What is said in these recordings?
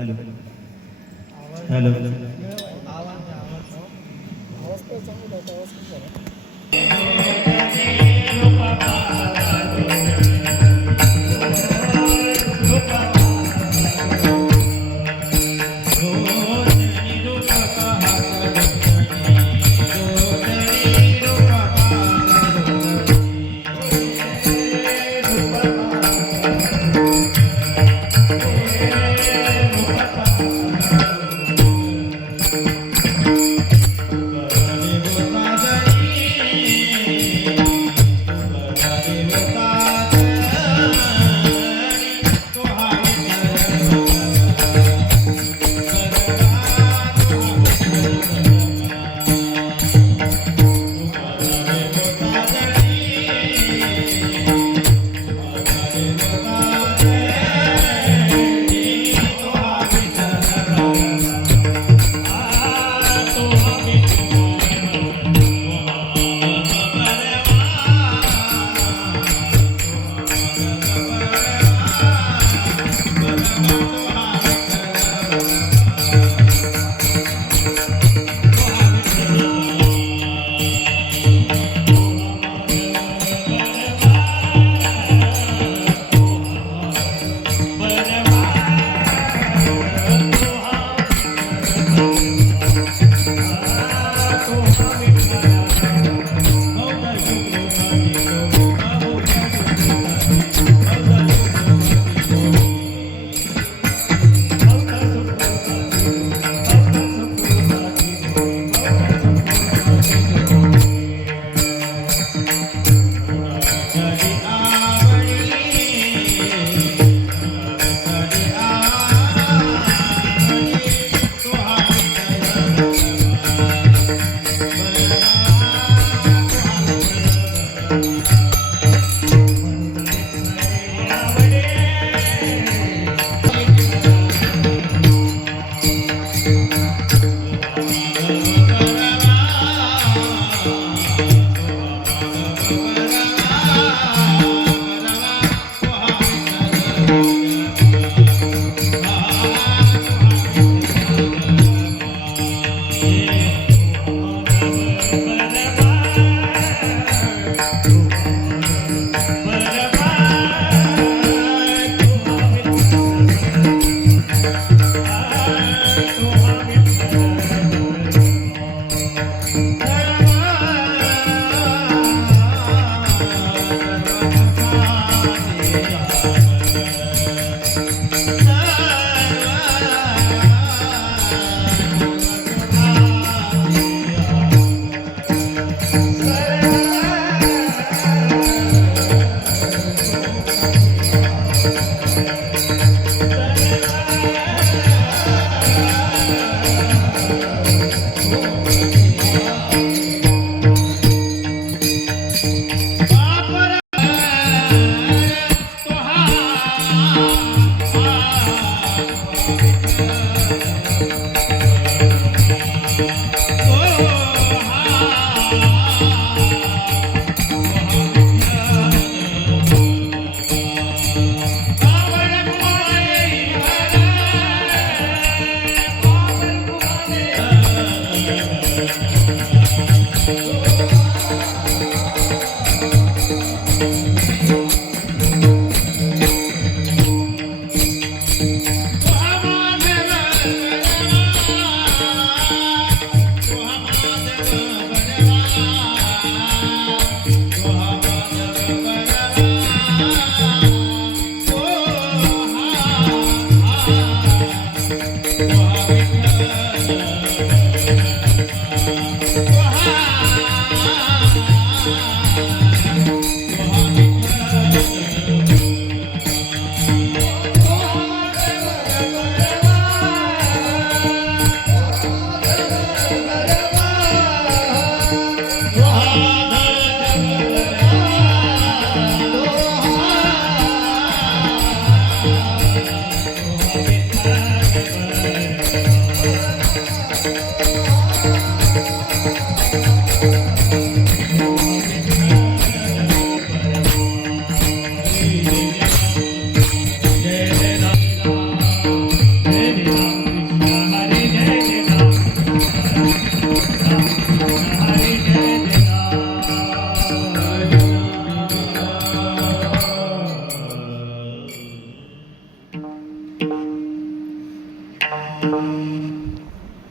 Hello hello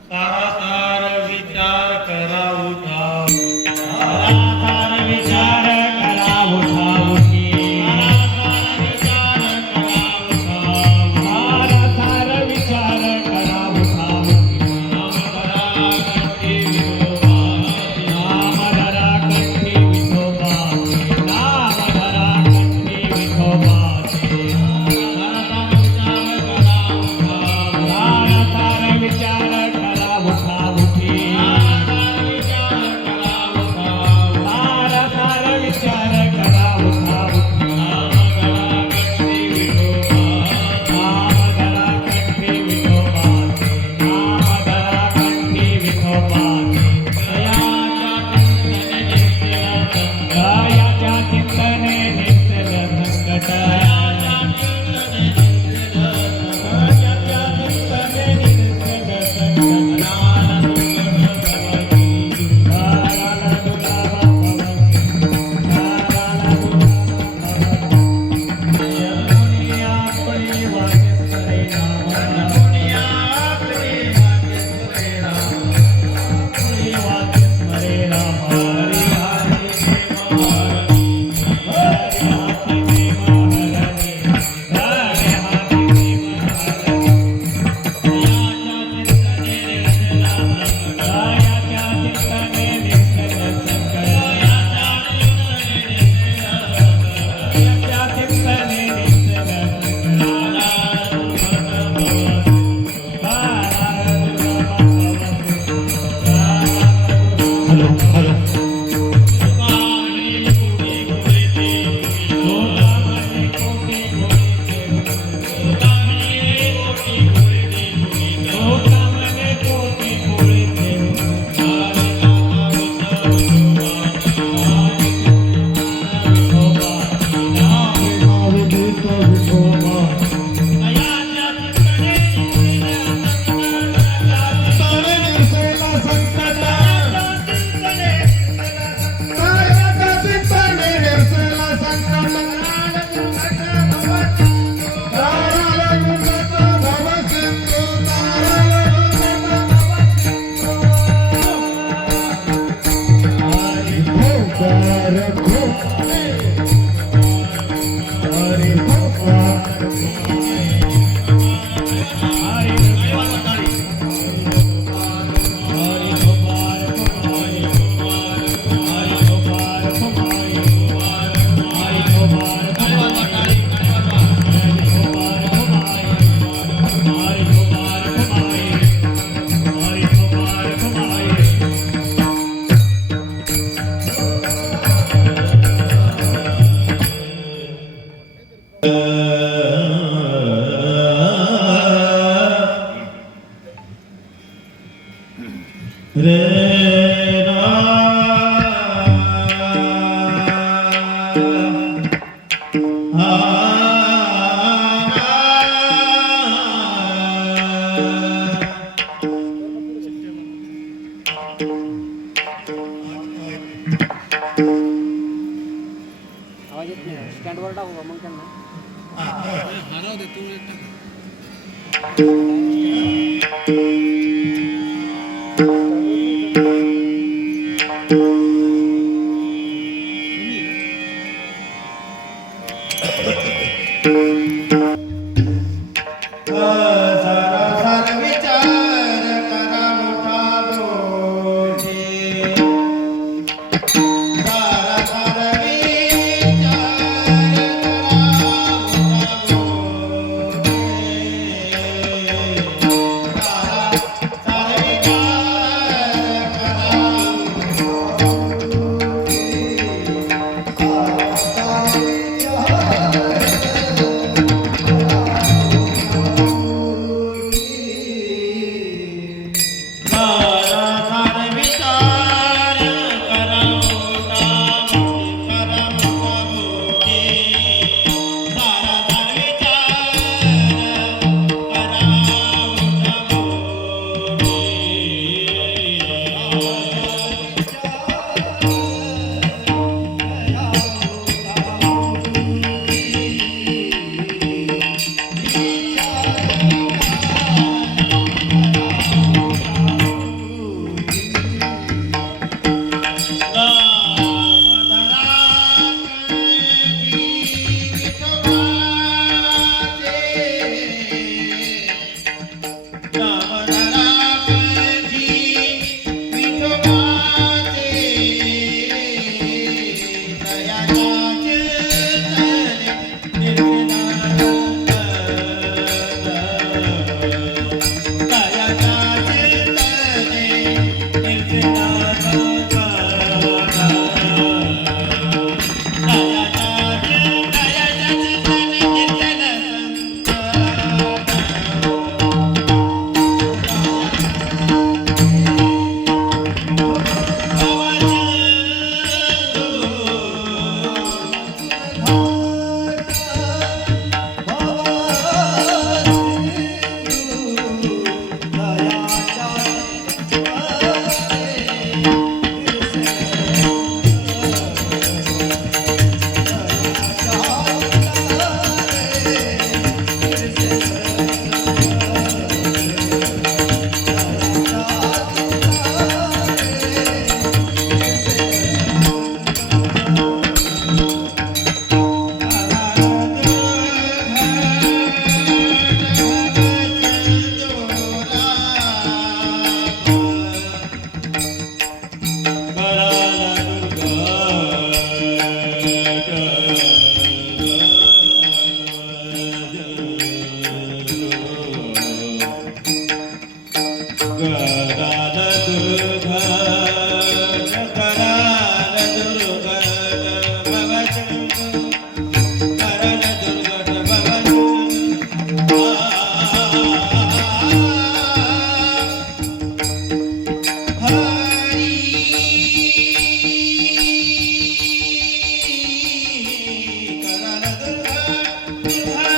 सारासार विचार करा उठाव सारासार विचार करा उठाउठी सारासार विचार करा उठाउठी नाम धरा कंठी विठोबाचे नाम धरा कंठी विठोबाचे सारासार विचार करा उठाउठी सारासार विचार करा उठाउठी नाम धरा कंठी विठोबाचे नाम धरा कंठी विठोबाचे दयाच्या चिंतने निश्चल संकट दयाच्या चिंतने निश्चल संकट आवाज येत नाही स्टँडवर टाकू का मग त्यांना सारासार विचार करा उठावठी सारासार विचार करा उठावठी Thank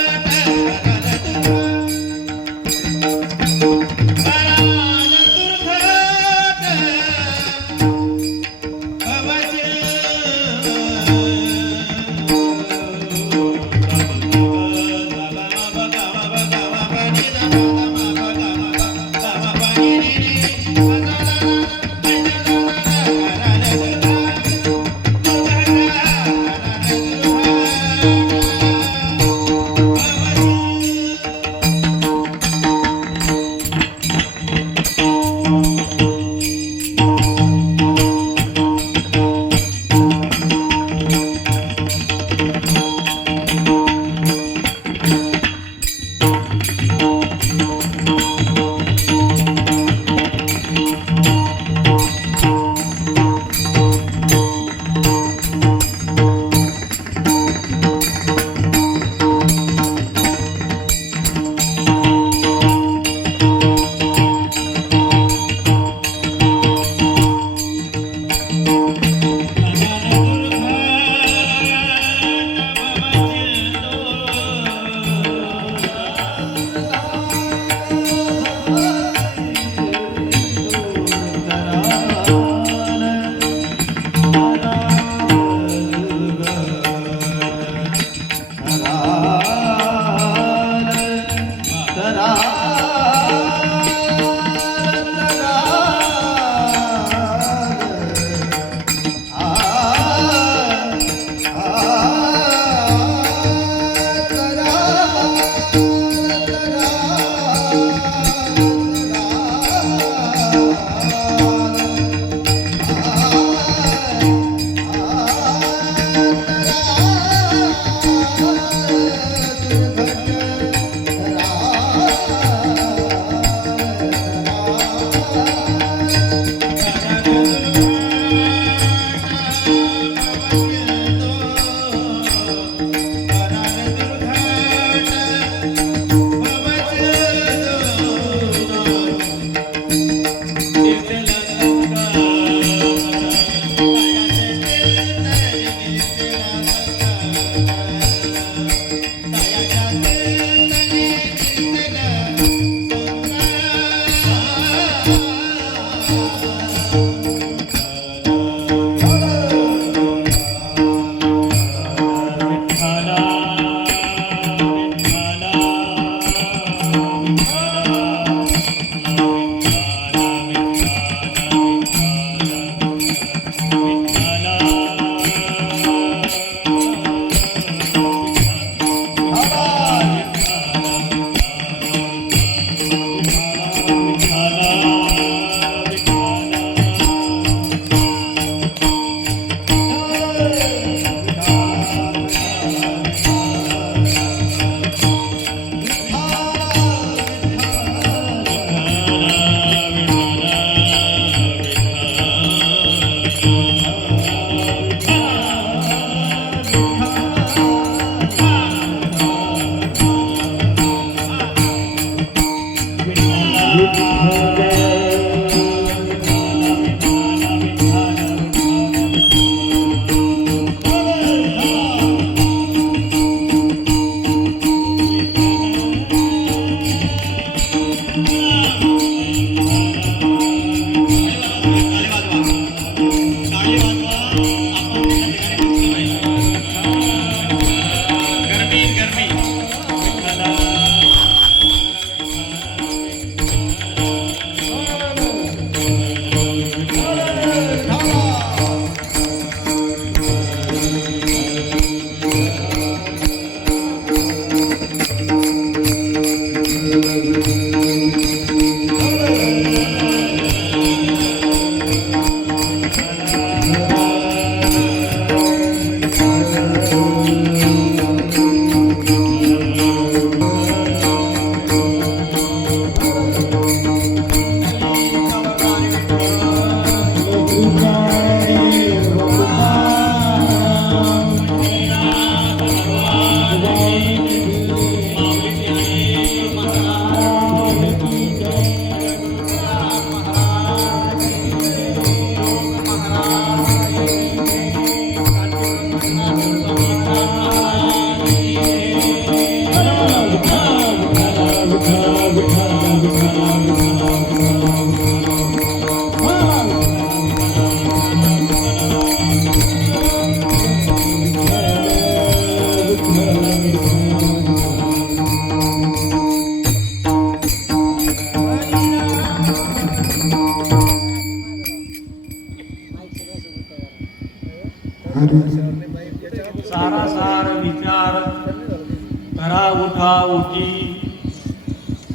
उठा उठी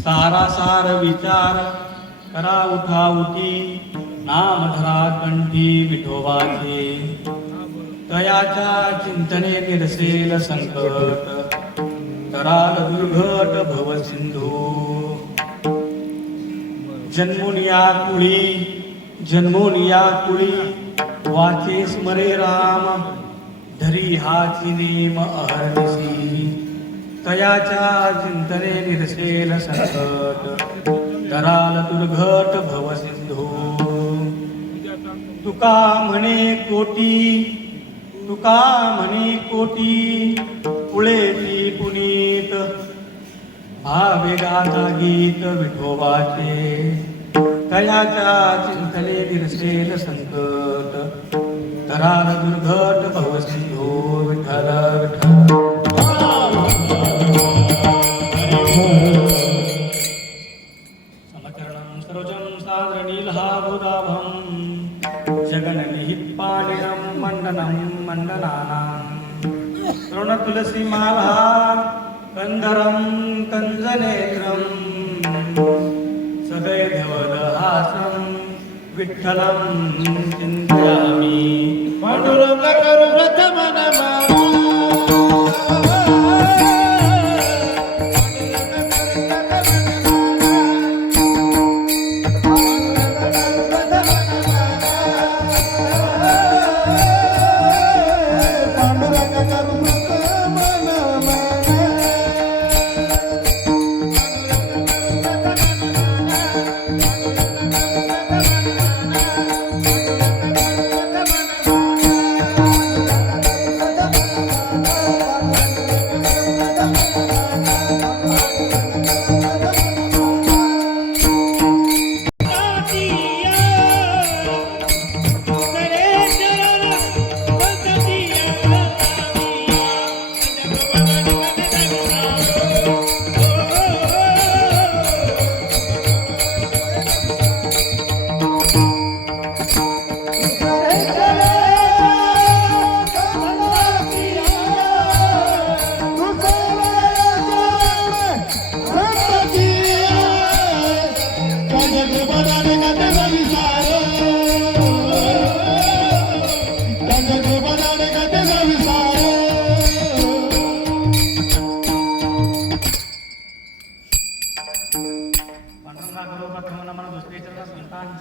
सारासार विचार करा उठा उठी नाम धरा कंठी विठोबाचे तयाच्या चिंतने निरसेल संकट कराल दुर्घट भव सिंधू जन्मून या कुळी वाचे स्मरे राम धरी हाची नेम अहर्निशी तयाच्या चिंतने निरसेल संकट कराल दुर्घट भव सिंधू तुका म्हणे कोटी पुळेती पुनीत भावेगाचा गीत विठोबाचे तयाच्या चिंतने निरसेल संकट कराल दुर्घट भव सिंधू विठ्ठल समचरणं सरोजं सान्द्रनीलहाबुदाभं जगन्निहिप्पालिनं मण्डनानां तृणतुलसीमाला कंधरं कंजनेत्रं सदैधवदहासं विठ्ठलं चिन्तयामि पांडुरंग करू प्रथम नमा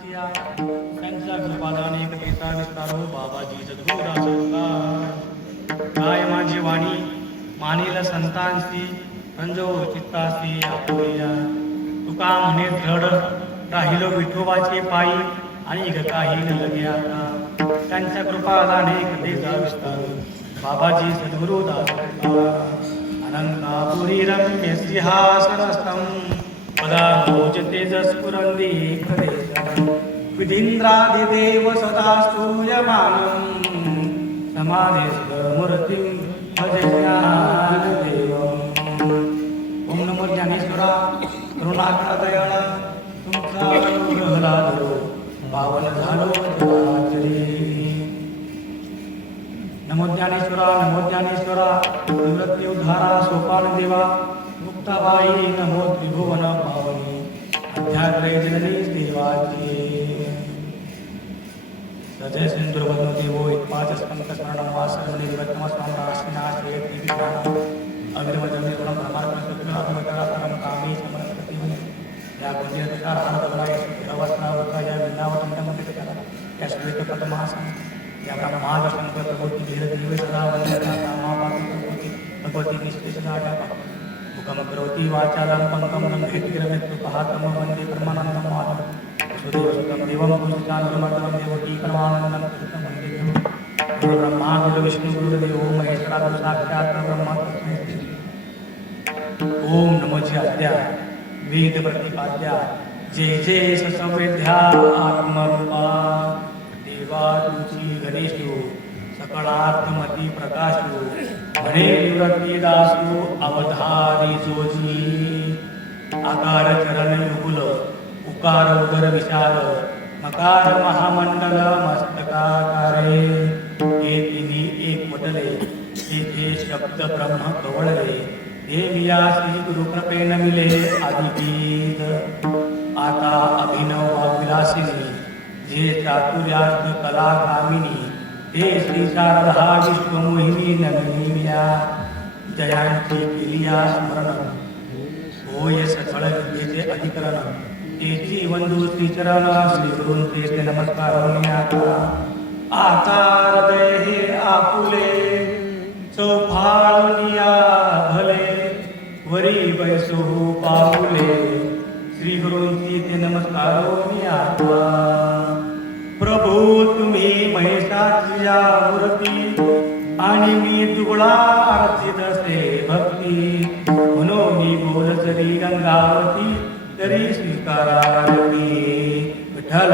त्यांच्या कृपादाने कथेचा विस्तारो बाबाजी जगभूदास काय माझी वाणी मानील संतांसी रंजो चित्तासी आपोया तुका म्हणे दृढ राहिलो विठोबाचे पायी आणि काही न लगे आता त्यांच्या कृपादाने कथेचा विस्तार बाबाजी सद्गुरुदास अनंतापुरी रम्य सिंहासनस्थं पदाभोज तेजस्फुरन्दी प्रदेशम् विधीन्द्रादिदेव सदा स्तूयमानं समाधिस्थमूर्तिं भजे ज्ञानदेवम् ओम नमो ज्ञानेश्वरा करुणाकरा दयाळा तुमचा अनुग्रह लाभलो पावन झालो जगाचरी नमो ज्ञानेश्वरा निवृत्ती उद्धारा सोपान देवा मुक्ताबाई नमो त्रिभुवन पावनी अध्यात्रे जननी देवाची सजय सिंधुर्वनो देवो इत्पाच स्कंद स्मरणं वासरणे विवर्तमस्मराश्विनाश्रयति विज्ञानम् अग्रमजन्यगुणं परमात्मसुखनाथमकरापरं कामे समर्पति या गुण्यतकार आनंदवलाय अवस्त्रावताय विनावतंतमतिकरा या श्वेतपद्मासन या ब्रह्मादशंकर प्रभुति धीरदेव सदा वंदना कामापाति भगवती निष्ठेषदाया मुखं करोति वाचालं पंकं गम्भीरमित्युपहातं वन्दे परमानन्दं माधवं सुदेवसुतं देवं पुरुषानुमण्डलं देवकी परमानन्दं कृतं वन्दे गुरुब्रह्मा गुरुविष्णु गुरुदेवो महेश्वरा गुरु साक्षात् परब्रह्म तस्मै श्री ओम नमो ज्ञात्या वेद प्रतिपाद्या जय जय ससंवेद्या आत्मरूपा देवा तुझी गणेशो सकळार्थमती प्रकाशो म्हणे निवृत्ती दासो अवधारी जोजी आकार चरण युगुल उकार उदर विशाल मकार महामंडल मस्तकाकारे हे तिन्ही एक वटले तेथे शब्द ब्रह्म कवळले देविया श्री गुरुकृपेन मिले आदिबीज आता अभिनव विलासिनी जे चातुर्यास्त कला कामिनी ते श्री शारदा विश्वमोहिनी नमिनीया जयांची किलिया स्मरण होय सकळ विद्येचे अधिकरण तेची वंदू श्रीचरण श्री गुरूंचे ते नमस्कार आता हृदय हे आपुले चौफाळनिया भले वरी बैसो पाऊले श्री गुरूंची ते नमस्कार प्रभू तुम्ही महेशाची या मूर्ती आणि मी दुबळा अर्चित असे भक्ती म्हणून मी बोल जरी गंगावती तरी स्वीकारावती विठ्ठल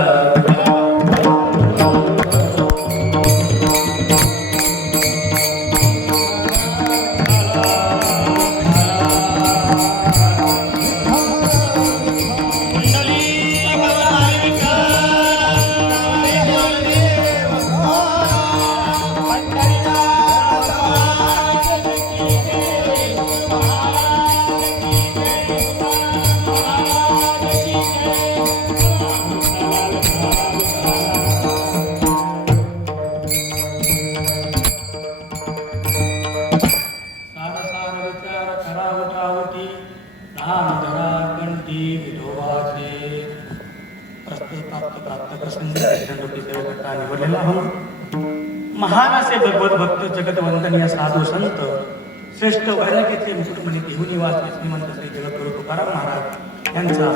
महान असे भगवत भक्त जगत वंदनीय साधू संत श्रेष्ठ वैराग्याचे मुकुटमणी देहू निवास श्रीमंत श्री जगद्गुरु तुकाराम महाराज यांचा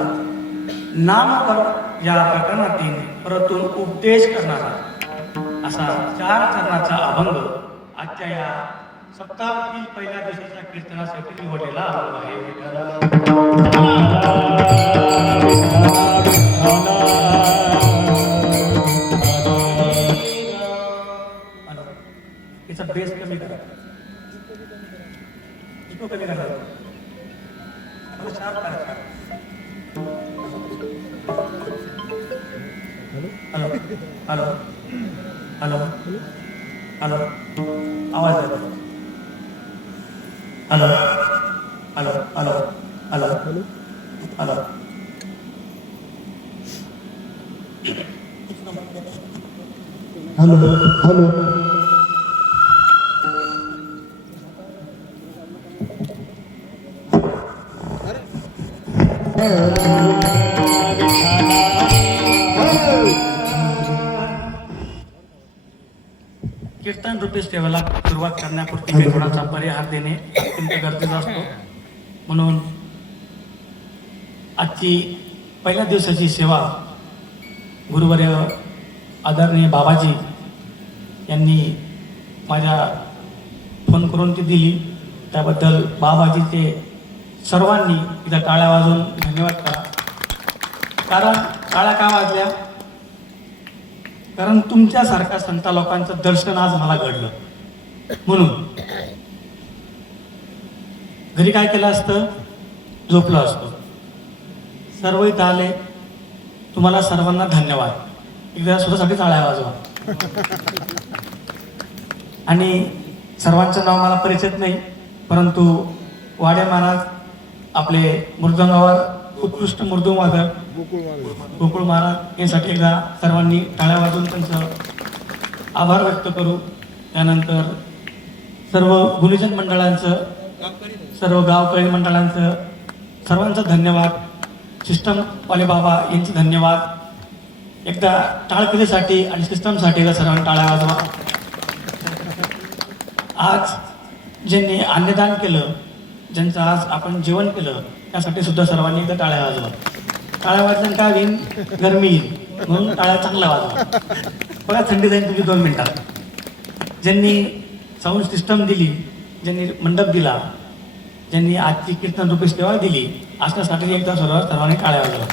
नामकरण या प्रकरणातील परतून उपदेश करणारा असा 4 चरणाचा अभंग आजच्या या सप्ताहातील पहिल्या दिवसाच्या कीर्तनासाठी निवडलेला अभंग आहे. याचा बेस कमी करा, इको कमी करा, शार्प करा. हॅलो हॅलो हॅलो हॅलो आवाज येतो. Hello hello hello hello hello hello hello कीर्तन रूपी सेवेला सुरुवात करण्यापूर्वी काही गुणांचा परिहार देणे अत्यंत गरजेचा असतो. म्हणून आजची पहिल्या दिवसाची सेवा गुरुवर्य आदरणीय बाबाजी यांनी माझ्या फोन करून ती दिली. त्याबद्दल बाबाजीचे सर्वांनी इथं टाळ्या वाजवून धन्यवाद करा. कारण टाळ्या का वाजल्या? कारण तुमच्यासारख्या संत लोकांचं दर्शन आज मला घडलं. म्हणून घरी काय केलं असतं? झोपलं असतं. सर्व इथं आले, तुम्हाला सर्वांना धन्यवाद. एकदा स्वतःसाठी टाळ्या वाजवा. आणि सर्वांचं नाव मला परिचित नाही, परंतु वाडे महाराज आपले मृदंगावर उत्कृष्ट मृदुंग वादक गोकुळ महाराज यांसाठी एकदा सर्वांनी टाळ्या वाजवून त्यांचं आभार व्यक्त करू. त्यानंतर सर्व गुरुजन मंडळांचं, सर्व गावकरी मंडळांचं सर्वांचं धन्यवाद. सिस्टमवाले बाबा यांचे धन्यवाद. एकदा टाळकरीसाठी आणि सिस्टमसाठी एकदा सर्वांनी टाळ्या वाजवा. आज ज्यांनी अन्नदान केलं, ज्यांचं आज आपण जेवण केलं, त्यासाठी सुद्धा सर्वांनी एकदा टाळ्या वाजवा. टाळ्या वाजल्यानं काय होईल? गरमी येईल, म्हणून टाळ्या चांगल्या वाजवा. बघा, थंडी जाईल तुम्ही 2 मिनिटात. ज्यांनी साऊंड सिस्टम दिली, ज्यांनी मंडप दिला, ज्यांनी आजची कीर्तन रूपी सेवा दिली, अशासाठी एकदा सर्वांनी टाळ्या वाजवा.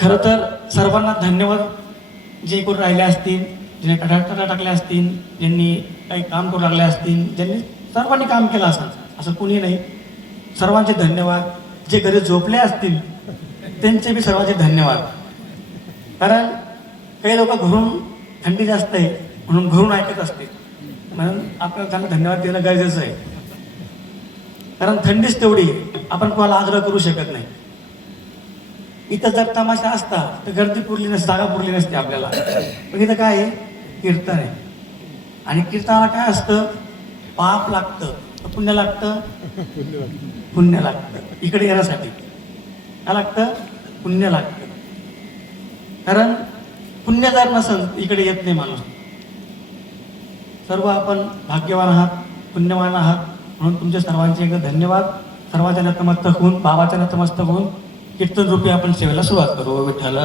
खरं तर सर्वांना धन्यवाद. जे कोण राहिले असतील, ज्यांनी टाटा टाकल्या असतील, ज्यांनी काही काम करू लागले असतील, ज्यांनी सर्वांनी काम केलं असेल, असं कुणी नाही. सर्वांचे धन्यवाद. जे घरी झोपले असतील त्यांचे बी सर्वांचे धन्यवाद. कारण काही लोक घरून थंडी जास्त आहे म्हणून घरून ऐकत असतील, म्हणून आपल्याला त्यांना धन्यवाद देणं गरजेचं आहे. कारण थंडीच तेवढी आपण कोणाला आग्रह करू शकत नाही. इथं जर तमाशा असता तर गर्दी पुरली नसते, जागा पुरली नसते आपल्याला. पण इथं काय आहे, कीर्तन आहे. आणि कीर्तनाला काय असतं, पाप लागतं तर पुण्य लागतं, पुण्य लागतं इकडे येण्यासाठी. काय लागतं, पुण्य लागतं. कारण पुण्य जर नसेल इकडे येत नाही माणूस. सर्व आपण भाग्यवान आहात, पुण्यवान आहात. म्हणून तुमच्या सर्वांचे एकदा धन्यवाद. सर्वांच्या नतमस्तक होऊन, बाबाच्या नतमस्तक होऊन कीर्तन रूपी आपण सेवेला सुरुवात करू. विठ्ठल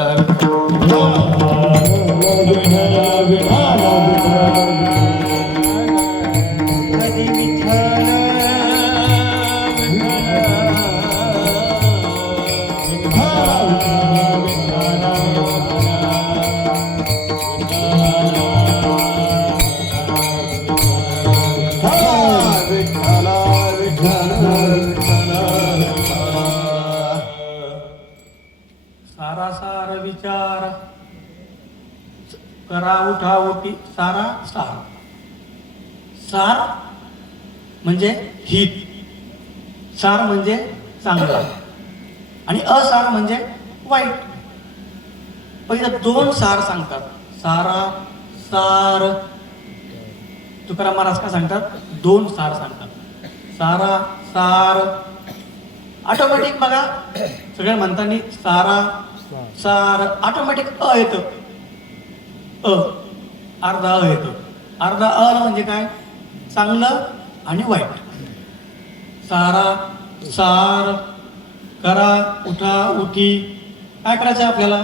सारासार विचार करा उठा उठी. सारा सार, सार म्हणजे हित, सार म्हणजे चांगला आणि असार म्हणजे वाईट. पहिलं दोन सार सांगतात, सारा सार. तुकाराम महाराज काय सांगतात, दोन सार सांगतात, सारा सार. ऑटोमॅटिक बघा सगळ्या म्हणताना सारा सार ऑटोमॅटिक अ येतं, अर्धा अ येतो. अर्धा अ म्हणजे काय, चांगलं आणि वाईट. सारा सार करा उठा उठी. काय करायचं आहे आपल्याला,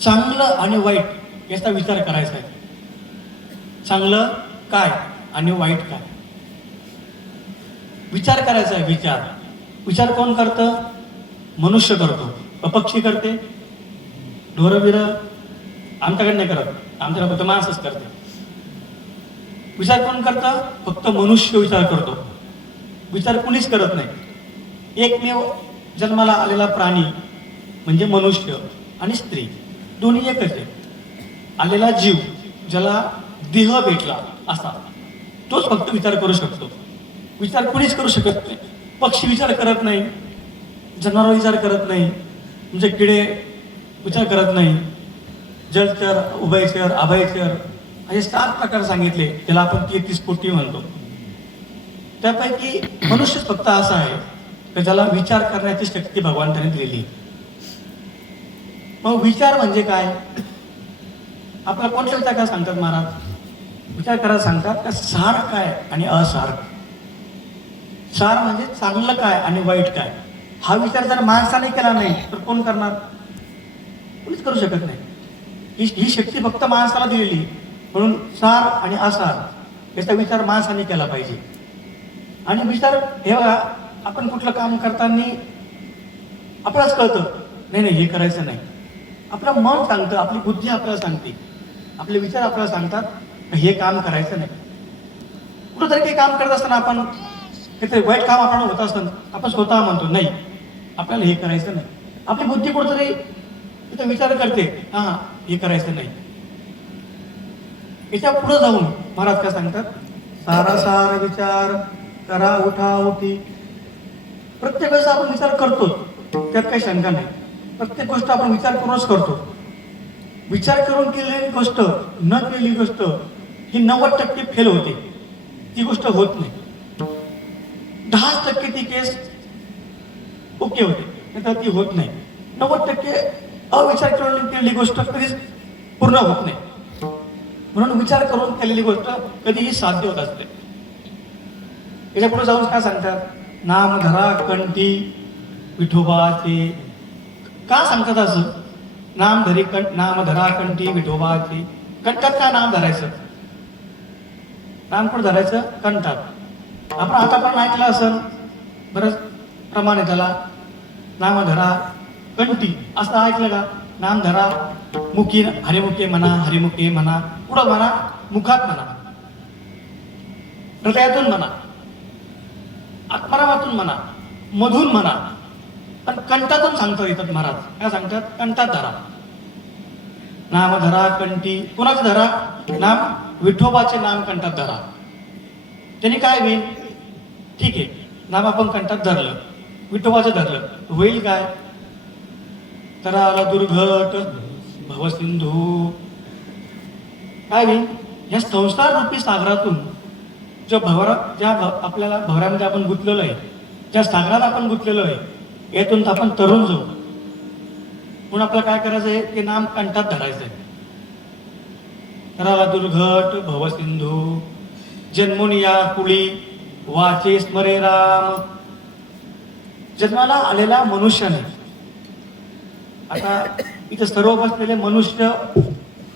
चांगलं आणि वाईट याचा विचार करायचा आहे. चांगलं काय आणि वाईट काय विचार करायचा आहे. विचार विचार कोण करतं, मनुष्य करतो. पक्षी करते, ढोरबिरं आमच्याकडे नाही करत, आमच्याकडे फक्त माणसंच करते. विचार कोण करतं, फक्त मनुष्य विचार करतो. विचार कुणीच करत नाही. एकमेव जन्माला आलेला प्राणी म्हणजे मनुष्य आणि स्त्री, दोन्ही एकच आहे. आलेला जीव ज्याला देह भेटला असा, तोच फक्त विचार करू शकतो. विचार कुणीच करू शकत नाही. पक्षी विचार करत नाही, जनावर विचार करत नाही, म्हणजे किडे विचार करत नाही. जलचर, उभयचर, अभयचर असे 7 प्रकार सांगितले, त्याला आपण 33 कोटी म्हणतो. त्यापैकी मनुष्यच फक्त असा आहे की ज्याला विचार करण्याची शक्ती भगवान त्याने दिलेली. मग विचार म्हणजे काय, आपला कोणता विचार काय सांगतात महाराज, विचार करायला सांगतात का सार काय आणि असार. सार म्हणजे चांगलं काय आणि वाईट काय. हा विचार जर माणसाने केला नाही तर कोण करणार, कोणीच करू शकत नाही. ही शक्ती फक्त माणसाला दिलेली. म्हणून सार आणि असार याचा विचार माणसाने केला पाहिजे. आणि विचार हे बघा, आपण कुठलं काम करताना आपल्यालाच कळतं, नाही नाही हे करायचं नाही. आपलं मन सांगतं, आपली बुद्धी आपल्याला सांगते, आपले विचार आपल्याला सांगतात हे काम करायचं नाही. कुठंतरी काही काम करत असताना आपण काहीतरी वाईट काम आपण होत असताना आपण स्वतः म्हणतो नाही आपल्याला हे करायचं नाही. आपली बुद्धी कुठंतरी तिथं विचार करते, हां हे करायचं नाही. याच्या पुढे जाऊन महाराज काय सांगतात, सारासार विचार करा उठा उठी. प्रत्येक वेळेस आपण विचार करतो, त्यात काही शंका नाही. प्रत्येक गोष्ट आपण विचार करूनच करतो. विचार करून केलेली गोष्ट, न केलेली गोष्ट ही 90% फेल होते, ती गोष्ट होत नाही. 10% ती केस ओके होते, नाहीतर ती होत नाही. 90% अविचार करून केलेली गोष्ट कधीच पूर्ण होत नाही. म्हणून विचार करून केलेली गोष्ट कधीही साध्य होत असते. याच्या पुढे जाऊन काय सांगतात, नाम धरा कंठी विठोबाचे. का सांगतात असं, नाम धरा कंठी विठोबाचे. कंठात काय नाम धरायचं, नाम कुठं धरायचं, कंठात. आपण आता पण ऐकलं असेल बरंच प्रमाणे त्याला, नाम धरा कंठी असं ऐकलं का. नाम धरा मुखी, हरिमुखे म्हणा, हरिमुखे म्हणा, पुढं म्हणा, मुखात म्हणा, हृदयातून म्हणा, आत्मारामातून म्हणा, मधून म्हणा, पण कंठातून सांगतात येतात महाराज. काय सांगतात, कंठात धरा. नाम धरा कंठी, कोणाचं धरा? नाम विठोबाचे नाम कंठात धरा. त्याने काय होईल? ठीक आहे, नाम आपण कंठात धरलं, विठोबाचं धरलं, होईल काय? तर आला दुर्घट भवसिंधू. काय होईल? या संसार रूपी सागरातून आपल्याला भवऱ्यामध्ये आपण गुंतलेलो आहे, ज्या सागरात आपण गुंतलेलो आहे, यातून आपण तरुण जाऊ. म्हणून आपल्याला काय करायचं आहे? ते नाम कंठात धरायचं आहे. तर आला दुर्घट भवसिंधू, जन्मून या कुळी वाचे स्मरे राम. जन्माला आलेला मनुष्याने, आता इथं सर्व बसलेले मनुष्य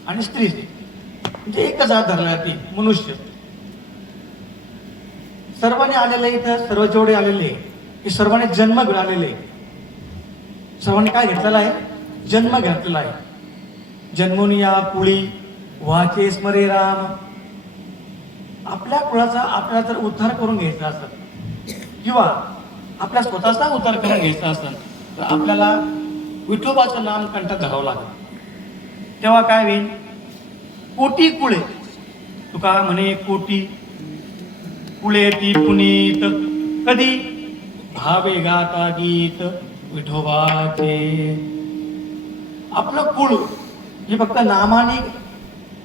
आणि स्त्री म्हणजे एकच हात धरला ती मनुष्य. सर्वांनी आलेले इथं, सर्व जेवढे आलेले हे सर्वांनी जन्म मिळालेले, सर्वांनी काय घेतलेला आहे? जन्म घेतलेला आहे. जन्मून या कुळी वाचे स्मरे राम. आपल्या कुळाचा आपल्याला जर उद्धार करून घ्यायचा असेल किंवा आपल्या स्वतःचा उद्धार करून घ्यायचा असेल तर आपल्याला विठोबाचं नाम कंठात धरावं लागेल. तेव्हा काय होईल? कोटी कुळे, तुका म्हणे कोटी कुळे ती पुनीत, कधी? भावे गाता गीत विठोबाचे. आपलं कुळ हे फक्त नामाने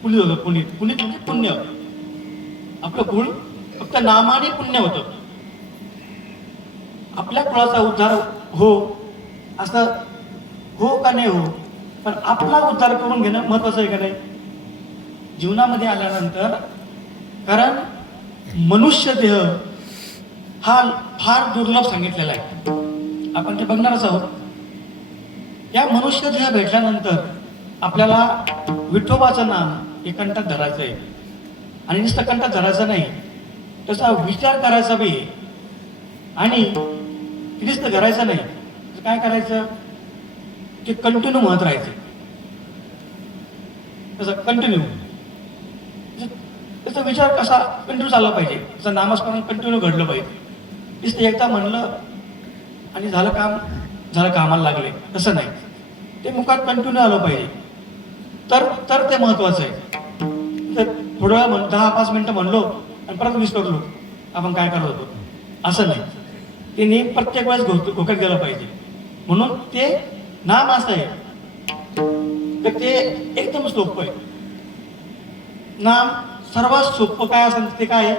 पुनीत होतं. पुनीत पुनीत म्हणजे पुण्य. आपलं कुळ फक्त नामाने पुण्य होतं. आपल्या कुळाचा उद्धार हो असं हो का नाही हो, पण आपला उद्धार करून घेणं महत्वाचं आहे का नाही जीवनामध्ये आल्यानंतर? कारण मनुष्य देह हा फार दुर्लभ सांगितलेला आहे, आपण ते बघणारच आहोत. या मनुष्य देह भेटल्यानंतर आपल्याला विठोबाचं नाम हे कंठात धरायचं आहे. आणि नुसतं कंठात धरायचं नाही, त्याचा विचार करायचा बी. आणि नुसतं करायचं नाही तर काय करायचं? ते कंटिन्यू म्हणत राहायचं. तसं कंटिन्यू त्याचा विचार कसा कंटिन्यू चालला पाहिजे, त्याचं नामस्मरण कंटिन्यू घडलं पाहिजे. नुसतं एकदा म्हणलं आणि झालं काम, झालं कामाला लागले तसं नाही, ते मुखात कंटिन्यू आलं पाहिजे. तर ते महत्वाचं आहे. तर थोडं वेळा 10-5 मिनटं म्हणलो आणि परत विसरलो आपण काय करत होतो, असं नाही. ते नेहमी प्रत्येक वेळेस घोकत गेलं पाहिजे. म्हणून ते नाम असं आहे तर ते एकदम सोपं आहे. नाम सर्वात सोपं काय असेल ते काय आहे?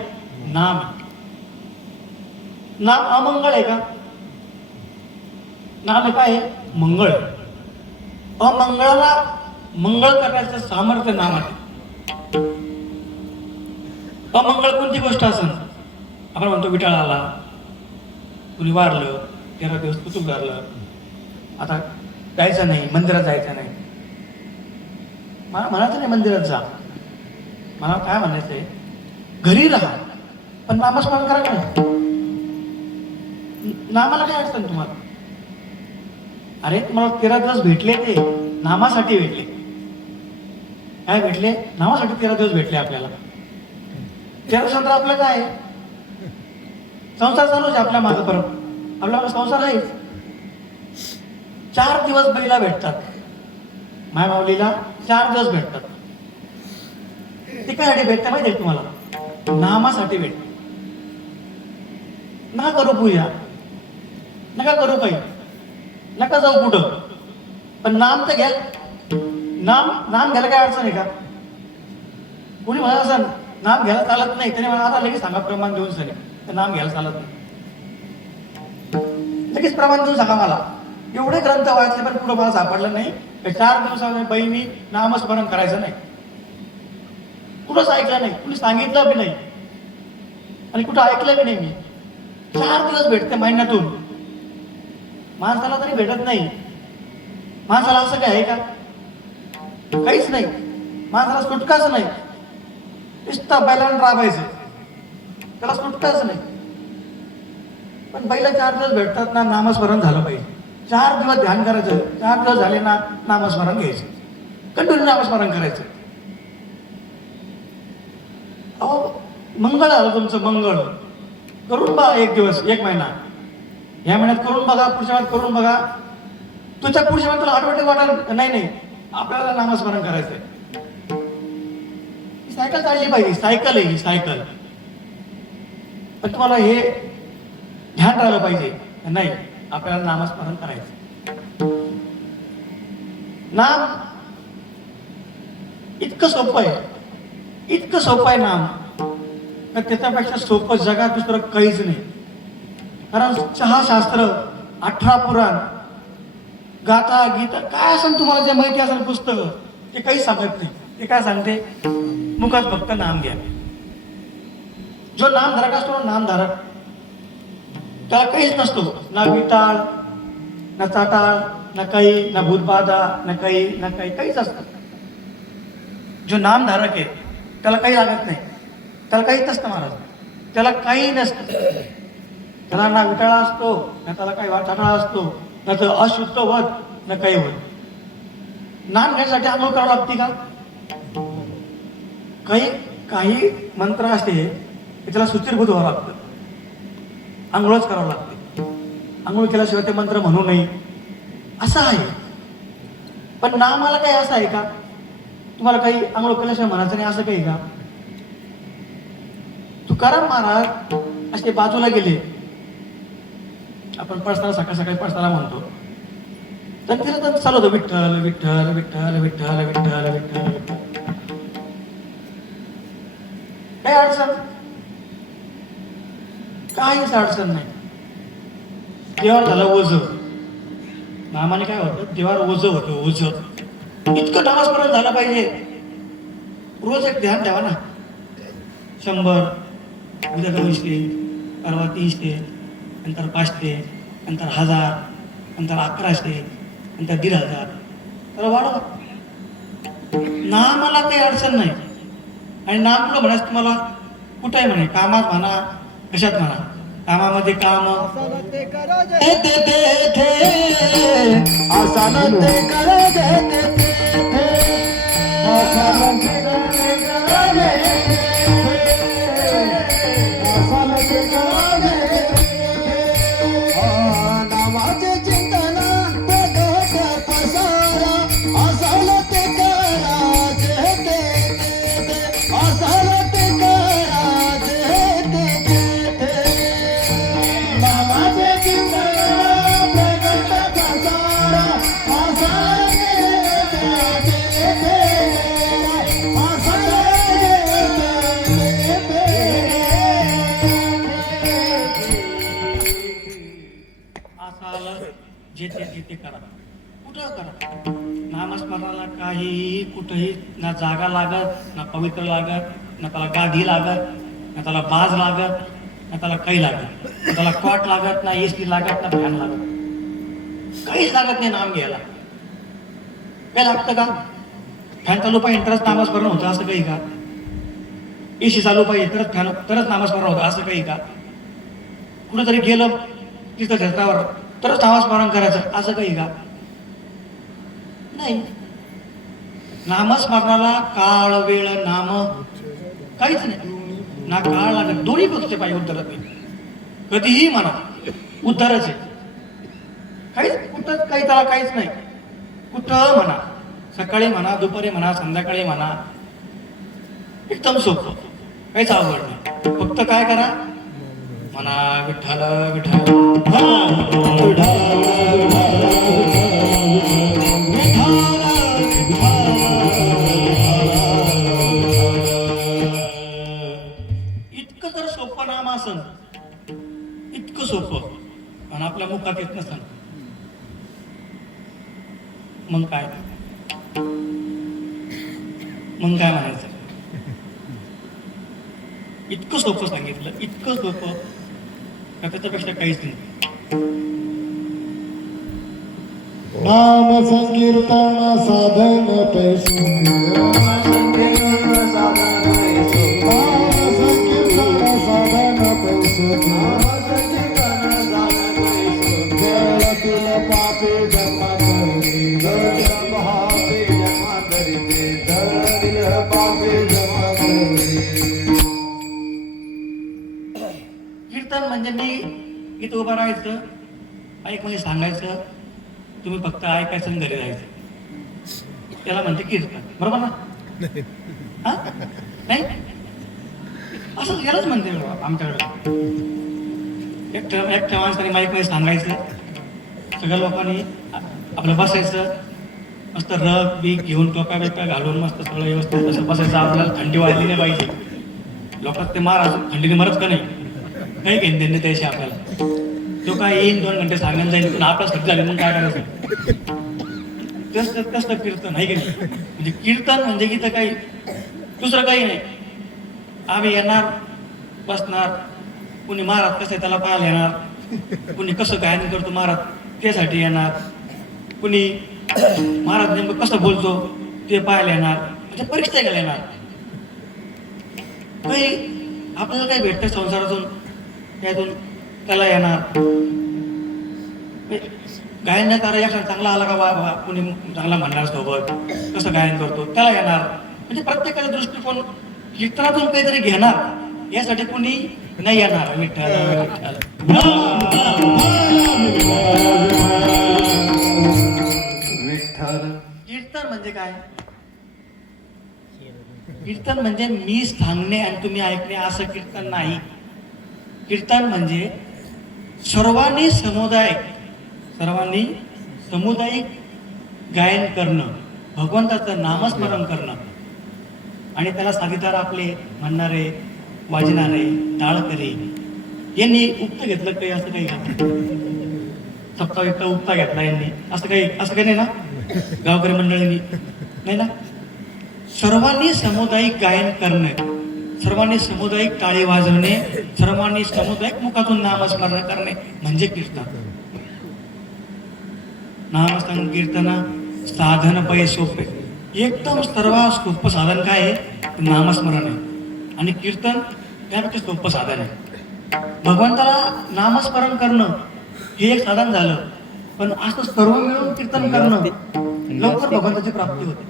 नाम आहे. नाम अमंगळ आहे का? नाम काय आहे? मंगळ. अमंगळाला मंगळ करण्याचं सामर्थ्य नामात. अमंगळ कोणती गोष्ट असेल, आपण म्हणतो विटाळ आला, कुणी वारलं, 13 दिवस कुतूब धरलं, आता जायचं नाही, मंदिरात जायचं नाही. मला म्हणायचं नाही मंदिरात जा, मला काय म्हणायचंय घरी राहा पण नामस्मरण करा का नाही? नामाला काय अडचण तुम्हाला? अरे तुम्हाला 13 दिवस भेटले ते नामासाठी भेटले. काय भेटले? नामासाठी 13 दिवस भेटले आपल्याला. 13 दिवसानंतर आपलं काय? संसार चालूच आहे आपल्या मागं. परत आपल्याला संसार आहे. 4 दिवस बळीला भेटतात, माय माऊलीला 4 दिवस भेटतात. ते काय भेटतं माहिती आहे तुम्हाला? नामासाठी भेटत. नका करू पूजा, नका करू काही, नका जाऊ कुठं, पण नाम तर घ्या. नाम घ्यायला काय अडचण आहे का? कोणी म्हणा असं नाम घ्यायला चालत नाही, त्याने मला आता लगेच सांगा प्रमाण देऊन सर तर नाम घ्यायला चालत नाही. लगेच प्रमाण देऊन सांगा मला. एवढे ग्रंथ वाचले पण पुढं मला सापडलं नाही 4 दिवसामध्ये बहिणी नामस्मरण करायचं नाही. कुठंच ऐकलं नाही, कुणी सांगितलं बी नाही आणि कुठं ऐकलं बी नाही. मी 4 दिवस भेटते महिन्यातून, माणसाला तरी भेटत नाही. माणसाला असं काय आहे का? काहीच नाही. माणसाला सुटकाच नाही. नुसतं बैलांना राबायचं, त्याला सुटकाच नाही. पण बैला 4 दिवस भेटतात ना, नामस्मरण झालं पाहिजे. 4 दिवस ध्यान करायचं, 4 दिवस झाले ना नामस्मरण घ्यायचं, कंटिन्यू नामस्मरण करायचं. अहो मंगळ आलं तुमचं, मंगळ करून बघा. 1 दिवस 1 महिना, ह्या महिन्यात करून बघा, पुढच्या महिन्यात करून बघा. तुझ्या पुढच्या महिन्यात तुला ऑटोमॅटिक वाटायला नाही आपल्याला नामस्मरण करायचंय. सायकल चालली पाहिजे, सायकल आहे ही सायकल. पण तुम्हाला हे ध्यान राहिलं पाहिजे, नाही आपल्याला नामस्मरण करायचं. नाम इतकं सोपं आहे, इतकं सोपं आहे नाम, तर त्याच्यापेक्षा सोपं जगात दुसरं काहीच नाही. कारण 6 शास्त्र, 18 पुराण, गाथा गीता काय असेल तुम्हाला जे माहिती असेल पुस्तक, ते काही सांगत नाही. ते काय सांगते, मुखात फक्त नाम घ्या. जो नामधारक असतो ना, नामधारक, त्याला काहीच नसतो, ना विटाळ, ना चाटाळ, ना काही, ना भूतबाधा, ना काही, ना काही, काहीच असतं. जो नामधारक आहे त्याला काही लागत नाही, त्याला काहीच नसतं महाराज, त्याला काही नसतं. त्याला ना विटाळा असतो, ना त्याला काही वाटाळा असतो, ना तर अशुद्ध होत, ना काही होत. नाम घ्यायसाठी आंघोळ करावं लागते का? काही मंत्र असते की त्याला सुचिरभूत व्हावं लागतं, आंघोळच करावं लागते. आंघोळ केल्याशिवाय ते मंत्र म्हणू नये असं आहे. पण नामाला काही असं आहे का, तुम्हाला काही आंघोळ केल्याशिवाय म्हणायचं नाही असं काही का? तुकाराम महाराज असे बाजूला गेले, आपण पळसाला सकाळ सकाळी पळसाला म्हणतो, तर तिला तर चालू होतं विठ्ठल विठ्ठल विठ्ठल विठ्ठल विठ्ठल विठ्ठल विठ्ठल. काही अडचण, काहीच अडचण नाही. देवावर झालं ओझ, नामाने काय होतं, देवावर ओझ होतं, ओझ. इतकं नामस्मरण झालं पाहिजे. रोज एक ध्यान ठेवा ना, 100, उद्या 200, परवा 300, नंतर 500, नंतर 1000, नंतर 1100, नंतर 1500, तर वाढवा. नामाला काही अडचण नाही. आणि नाम कुठं म्हणायचं तुम्हाला, कुठंही म्हणे, कामात म्हणा, कशात म्हणा. कामामध्ये काम, जे करा, कुठं करा. नामस्मरणाला काही कुठंही ना जागा लागत, ना पवित्र लागत, ना त्याला गादी लागत, ना त्याला बाज लागत, ना त्याला काही लागत, ना त्याला कॉट लागत, ना एसी लागत, ना फॅन लागत, काहीच लागत नाही नाम घ्यायला. काय लागतं का? फॅन चालू पाहिजे तरच नामस्मरण होतं असं काही का? एसी चालू पाहिजे तरच नामस्मरण होतं असं काही का? कुठंतरी गेलं तिथं क्षेत्रावर तरच नामस्मरण करायचं असं काही का? नाही. नामस्मरणाला काळ वेळ नाम काहीच नाही, ना काळ लागत, दोन्ही गोष्टी पाहिजे उद्धारात. कधीही म्हणा उद्धारच आहे. काहीच कुठंच काही त्याला काहीच नाही. कुठं म्हणा, सकाळी म्हणा, दुपारी म्हणा, संध्याकाळी म्हणा, एकदम सोपं, काहीच अवघड नाही. फक्त काय करा, म्हणा विठ्ठल विठ्ठल इतकं जर सोपं नाम असन, इतकं सोपं, आणि आपल्या मुखात येत नसन, मग काय म्हणायचं? इतकं सोपं सांगितलं, इतकं सोपं का त्याच्यापेक्षा काहीच नाही. नाम संकीर्तन साधन पैसे, नाम संकीर्तन साधन पैसे, जळतील पापी जन्म धरिते, जळतील पापी जन्म धरिते, जळतील पापी जन्म धरिते. कीर्तन म्हणजे मी इथं उभं राहायचं, ऐक म्हणजे सांगायचं, तुम्ही फक्त ऐकायचं आणि घरी राहायचं. त्याला म्हणते कीर्तन, बरोबर ना? हा नाही असं यालाच म्हणते आमच्याकडे. एकट्या माणसाने माईकमध्ये सांगायचं, सगळ्या लोकांनी आपलं बसायचं, मस्त रग बीक घेऊन टोप्या बिप्या घालून मस्त सगळं व्यवस्थित असं बसायचं. आपल्याला थंडी वाजली नाही पाहिजे. लोकात ते मार असं थंडीने मरत का नाही, काही घेणं देणं त्याशी आपल्याला. तो काय येईन 2 घंटे सांगायला जाईल, पण आपल्या सर्दी झाली मग काय करायचं? कसलं कीर्तन आहे की नाही? म्हणजे कीर्तन म्हणजे की तर काही दुसरं काही नाही. आम्ही येणार, बसणार, कुणी महाराज कसं आहे त्याला पाहायला येणार, कुणी कसं गायन करतो महाराज त्यासाठी येणार, कुणी महाराज नेमकं कसं बोलतो ते पाहायला येणार, म्हणजे परीक्षा घ्यायला येणार. काही आपल्याला काही भेटतं संसारातून त्यातून त्याला येणार. गायन नाही करा, एखादा चांगला आला का बा कुणी चांगला म्हणणार सोबत कसं गायन करतो त्याला येणार. म्हणजे प्रत्येकाचा दृष्टिकोन कीर्तनातून काहीतरी घेणार यासाठी कुणी नाही येणार. विठ्ठल विठ्ठल. कीर्तन म्हणजे काय? कीर्तन म्हणजे मी सांगणे आणि तुम्ही ऐकणे असं कीर्तन नाही. कीर्तन म्हणजे सर्वांनी सामुदायिक गायन करणं, भगवंताचं नामस्मरण करणं, आणि त्याला साथीदार आपले म्हणणारे, वाजणारे, टाळकरी यांनी उक्त घेतलं काही, असं काही सप्ताह एक उक्ता घेतला यांनी, असं काही नाही ना गावकरी मंडळींनी, नाही ना. सर्वांनी सामुदायिक गायन करणे, सर्वांनी सामुदायिक टाळी वाजवणे, सर्वांनी सामुदायिक मुखातून नामस्मरण करणे म्हणजे कीर्तन. नामस्मरण कीर्तन साधन पै सोपे, एकदम सर्वात सोपं साधन काय आहे? नामस्मरण आहे. आणि कीर्तन त्यापेक्षा सोपं साधन आहे. भगवंताला नामस्मरण करणं हे एक साधन झालं, पण असं सर्व मिळून कीर्तन करणं लवकर भगवंताची प्राप्ती होते.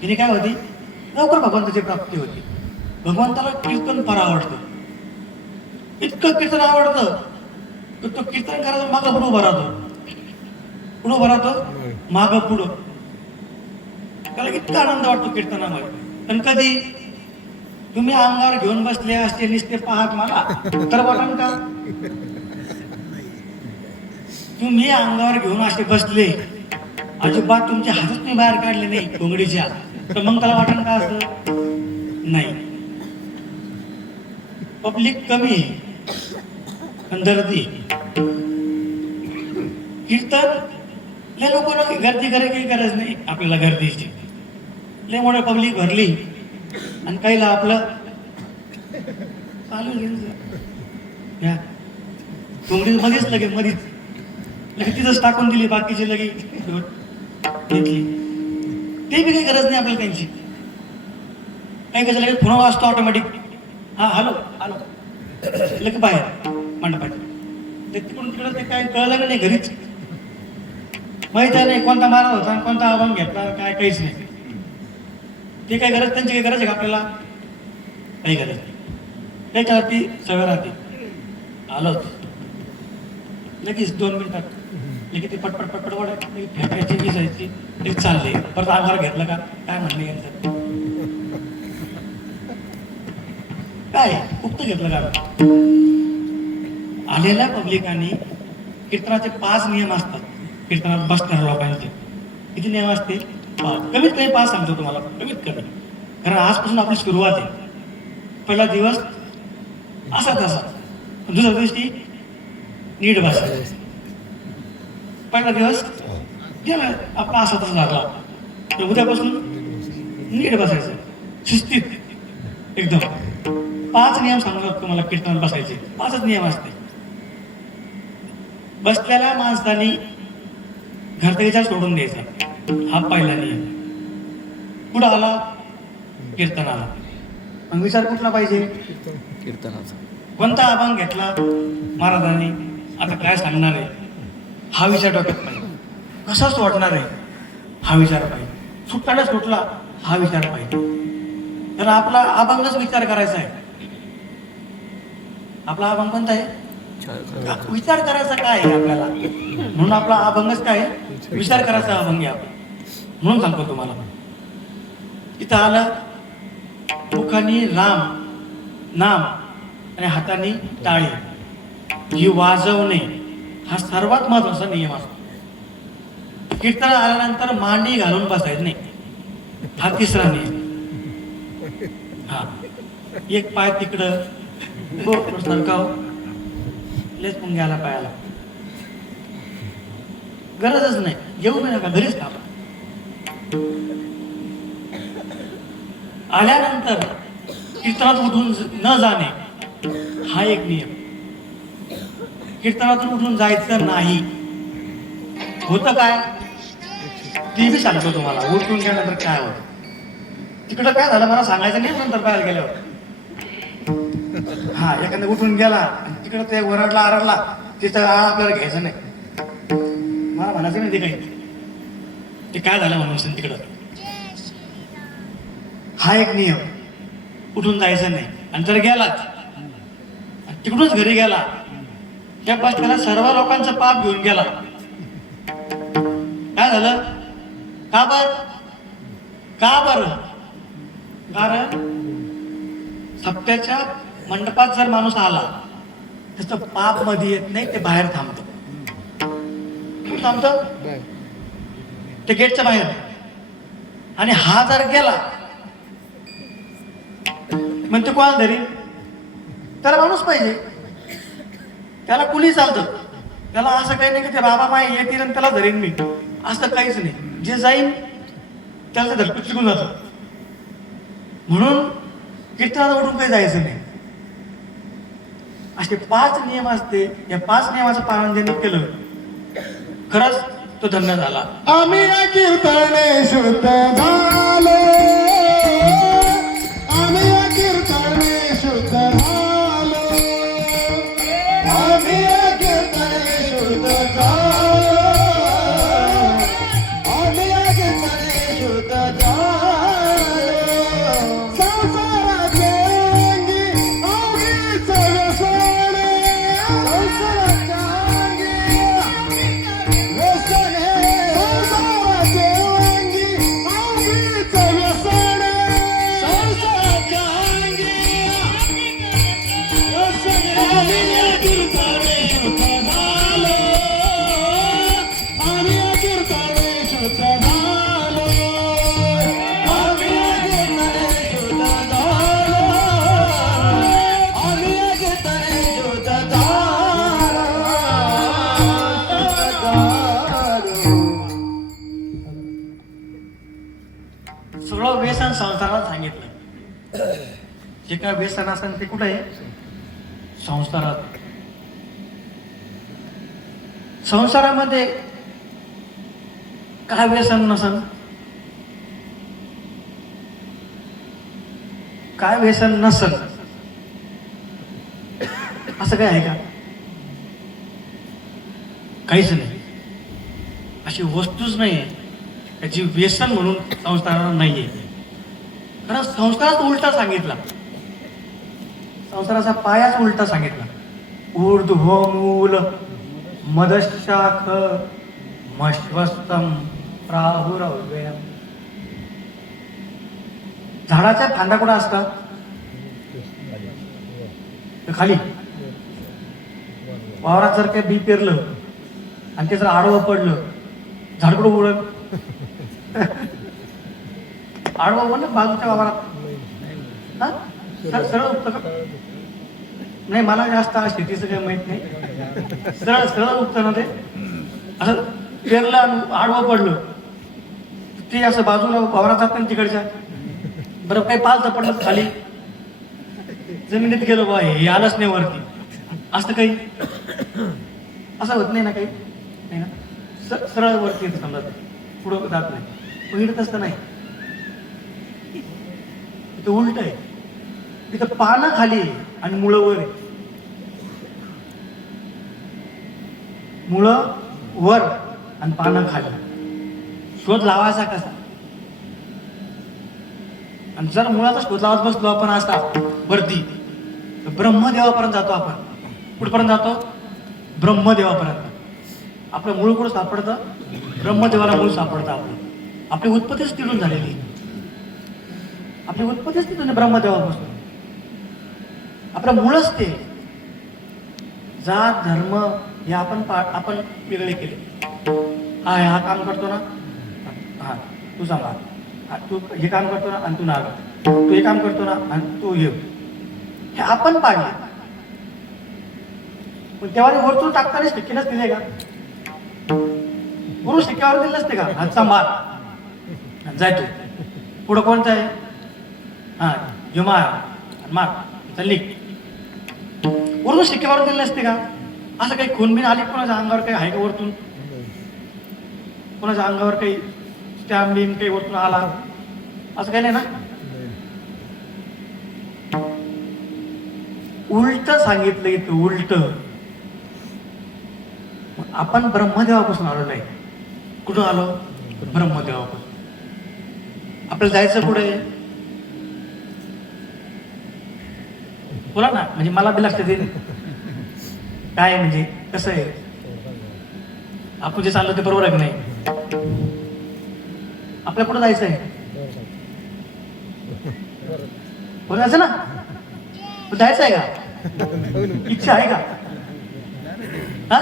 हिने काय होती? लवकर भगवंताची प्राप्ती होती. भगवंताला कीर्तन फार आवडतं, इतकं कीर्तन आवडतं की तो कीर्तन करायचं मागं पुढं उभं राहतो, मागं पुढं. त्याला इतका आनंद वाटतो कीर्तनामध्ये. पण कधी तुम्ही अंगावर घेऊन बसले असते नुसते पाहत मला तर वाटण का? तुम्ही अंगावर घेऊन असे बसले, अजिबात तुमचे हातच तुम्ही बाहेर काढले नाही घोंगडीच्या, तर मग त्याला वाटण का? असं नाही. पब्लिक कमी आहे पण गर्दी. कीर्तन लय लोकांना गर्दी करायची गरज नाही आपल्याला, गर्दीची लय मोठे पब्लिक भरली आणि काहीला आपलं चालू घ्या घोंगडी मध्येच लगे तिथंच टाकून दिली, बाकीची लगे घेतली. ते बी काही गरज नाही आपल्याला त्यांची. काही कसं लगेच फोन वाजतो ऑटोमॅटिक, हा हॅलो लगे बाहेर मंडपात. ते तिकडून तिकडं ते काय कळलं नाही, घरीच माहिती नाही कोणता महाराज होता आणि कोणता अभंग घेतला, काय काहीच नाही. ते काय गरज, त्यांची काही गरज आहे का आपल्याला? काही गरज नाही. त्याच्या ती सवय राहते, आलोच लगेच 2 मिनिटात लगेच ते पटपट ओढायची, फेकायची, विजायची, ते चालले. परत आभार घेतलं का काय म्हणणे यांचं, काय उक्त घेतलं का? आलेल्या पब्लिकांनी कीर्तनाचे 5 नियम असतात. कीर्तनात बसणाऱ्या लोकांचे किती नियम असते? 5. कमीत कमी 5 सांगतो तुम्हाला, कमीत कमी. कारण आजपासून आपली सुरुवात आहे. पहिला दिवस असा तसा, दुसऱ्या दिवशी नीट बसायचं. पहिला दिवस गेला आपला असा तसा लागला, तर उद्यापासून नीट बसायचं, शिस्तीत एकदम. 5 नियम सांगतात तुम्हाला कीर्तनात बसायचे. 5च नियम असते. बसलेल्या माणसाने घरचा विचार सोडून द्यायचा, हा पहिला नियम. पुढं आला कीर्तनाला, मग विचार कुठला पाहिजे? कीर्तनाचा. कोणता अभंग घेतला महाराजांनी, आता काय सांगणार आहे हा विचार डोक्यात पाहिजे. कसा सोडणार आहे हा विचार पाहिजे. सुटताना सुटला हा विचार पाहिजे. तर आपला अभंगच विचार करायचा आहे. आपला अभंग कोणता आहे? विचार करायचा काय आहे आपल्याला, म्हणून आपला अभंगच काय? विचार करायचा अभंग आहे आपला. म्हणून सांगतो तुम्हाला. इथं आलं, मुखाने राम नाम आणि हाताने टाळी ही वाजवणे हा सर्वात महत्वाचा नियम असतो. कीर्तन आल्यानंतर मांडी घालून बसायचं नाही, हा तिसरा नियम. हा, एक पाय तिकडं सरकाव लेच मग घ्यायला पायाला, गरजच नाही, येऊ नका, घरीच थांबा. आल्यानंतर कीर्तनात उठून न जाणे हा एक नियम. कीर्तनातून उठून जायचं नाही. होतं काय ते बी सांगतो तुम्हाला. उठून गेल्यानंतर काय होतं, तिकडं काय झालं मला सांगायचं नाही नंतर बाहेर गेल्यावर. हा, एखादा उठून गेला आणि तिकडं ते ओरडला आरडला, तिथं आपल्याला घ्यायचं नाही. मला म्हणायचं नाही ते काही, ते काय झालं म्हणून तिकडं. हा एक नियम, उठून जायचं नाही. आणि जर गेलाच तिकडूनच घरी गेला, त्या त्याला सर्व लोकांचं पाप घेऊन गेला. काय झालं? का बर? कारण सप्त्याच्या मंडपात जर माणूस आला, त्याचं पाप मध्ये येत नाही, ते बाहेर थांबतो. ते गेटच्या बाहेर. आणि हा जर गेला म्हणते कोणाला धरी, त्याला माणूस पाहिजे, त्याला कुणी चालतं. त्याला असं काही नाही की ते बाबा माय येतील आणि त्याला धरीन मी, असं काहीच नाही. जे जाईन त्याला धरपीत शिकून जातं. म्हणून कीर्तनाला उठून काही जायचं नाही. असे 5 नियम असते. या 5 नियमाचं पालन ज्यांनी केलं, खरंच तो धन्य झाला. आम्ही कीर्तने शुद्ध झालो, आम्ही कीर्तने शुद्ध झालो, आम्ही कीर्तने शुद्ध झालो, आम्ही कीर्तने शुद्ध झालो. संसाराचे अंगी आम्हीच व्यसने, संसाराच्या अंगी व्यसने, संसाराचे अंगी आम्हीच व्यसने, संसाराच्या अंगी व्यसने. आम्ही कीर्तने शुद्ध झालो, आम्ही कीर्तने शुद्ध झालो, आम्ही कीर्तने शुद्ध झालो, आम्ही कीर्तने शुद्ध झालो. सगळं व्यसन संसारात सांगितलं. जे काय व्यसन असेल ते कुठं आहे? संसारात. संसारामध्ये काय व्यसन नसन, काय व्यसन नसल असं काय आहे का? काहीच नाही. अशी वस्तूच नाही त्याची व्यसन म्हणून संसाराला नाहीये. कारण संसारात उलटा सांगितला, संसाराचा पायाच उलटा सांगितला. ऊर्ध्वमूल मदशाख मश्वस्तम प्राहुरव्ययम. झाडाच्या फांद्या कुठं असतात? तर खाली. वावरात जर काही बी पेरलं आणि ते जर आडवं पडलं, झाड कुठं उडल? आडवं म्हणलं बाजूच्या वावरात. हा, सरळ उगतं का? नाही, मला जास्त शेतीचं काही माहित नाही. सरळ सरळ उगतं ना ते. असं पेरलं आणि आडवं पडलं, ते असं बाजूला वावरात जात नाही तिकडच्या. बरं, काही पालतं पडलं खाली, जमिनीत गेलो बा, हे आलंच नाही वरती, असं काही असं होत नाही ना? काही नाही ना? सरळ वरती येतं समजा, पुढं जात नाही. पहिलं तसं नाही, इथं उलट आहे. तिथं पानं खाली आणि मुळं वर आहे. मुळं वर आणि पानं खाली. शोध लावायचा कसा? आणि जर मुळाचा शोध लावत बसलो आपण असा वरती, तर ब्रह्मदेवापर्यंत जातो आपण. कुठपर्यंत जातो? ब्रह्मदेवापर्यंत. आपलं मूळ कुठं सापडतं? ब्रह्मदेवाला मूळ सापडतं आपलं. आपली उत्पत्तीच तिथून झालेली. आपली उत्पत्तीच तिथून ब्रह्मदेवापासून. आपलं मूळच ते. जात धर्म हे आपण वेगळे केले. हा काम करतो ना, हा तू सांभाळ, तू हे काम करतो ना आणि तू नाग, तू हे काम करतो ना आणि तू हे आपण पाडले. पण तेव्हा वरतून टाकताना शिक्केलाच दिले का? गुरु शिक्क्यावर दिले नसते का? हात सांभाळ जाय तू. पुढं कोणतं आहे? हा जो मार चल निघ. वरतून शिक्क्यावर दिले नसते का? असं काही खूनबीन आली कोणाच्या अंगावर काही आहे का वरतून? कोणाच्या अंगावर काही स्टॅम्प बिम काही वरतून आला असं काही नाही ना. उलट सांगितलं इथं, उलट. आपण ब्रह्मदेवापासून आलो नाही. कुठून आलो? ब्रह्मदेवापासून. आपल्याला जायचं कुठे? बोला ना, म्हणजे मला बी लक्षात येईल काय म्हणजे कसं आहे. आपण जे चाललो ते बरोबर आहे की नाही? आपल्या पुढे जायचं आहे. बोलायचं ना, जायचं आहे का? इच्छा आहे का? हा,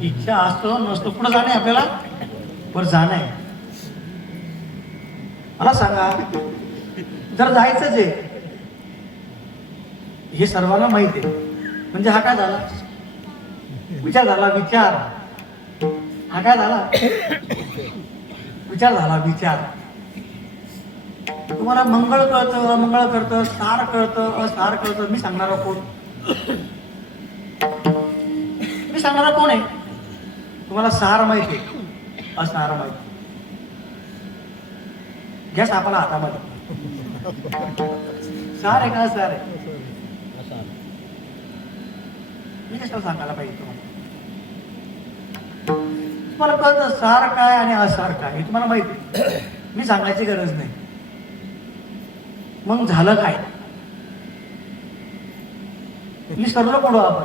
इच्छा असतो नसतो पुढे जाणे आपल्याला, वर जाणं आहे. मला सांगा, जर जायचंच आहे हे सर्वांना माहिती आहे, म्हणजे हा काय झाला? विचार झाला. विचार हा काय झाला? विचार झाला. विचार. तुम्हाला मंगळ कळतं, अमंगळ कळतं, सार कळतं, असार कळतं. मी सांगणारा कोण? मी सांगणारा कोण आहे? तुम्हाला सार माहिती आहे, असार माहिती. घ्या सापाला हातामध्ये. सार आहे का असार आहे? मी कशाला सांगायला पाहिजे तुम्हाला? तुम्हाला कळतं सार काय आणि असार काय हे तुम्हाला माहिती. मी सांगायची गरज नाही. मग झालं काय? मी सर्व पुढं आपण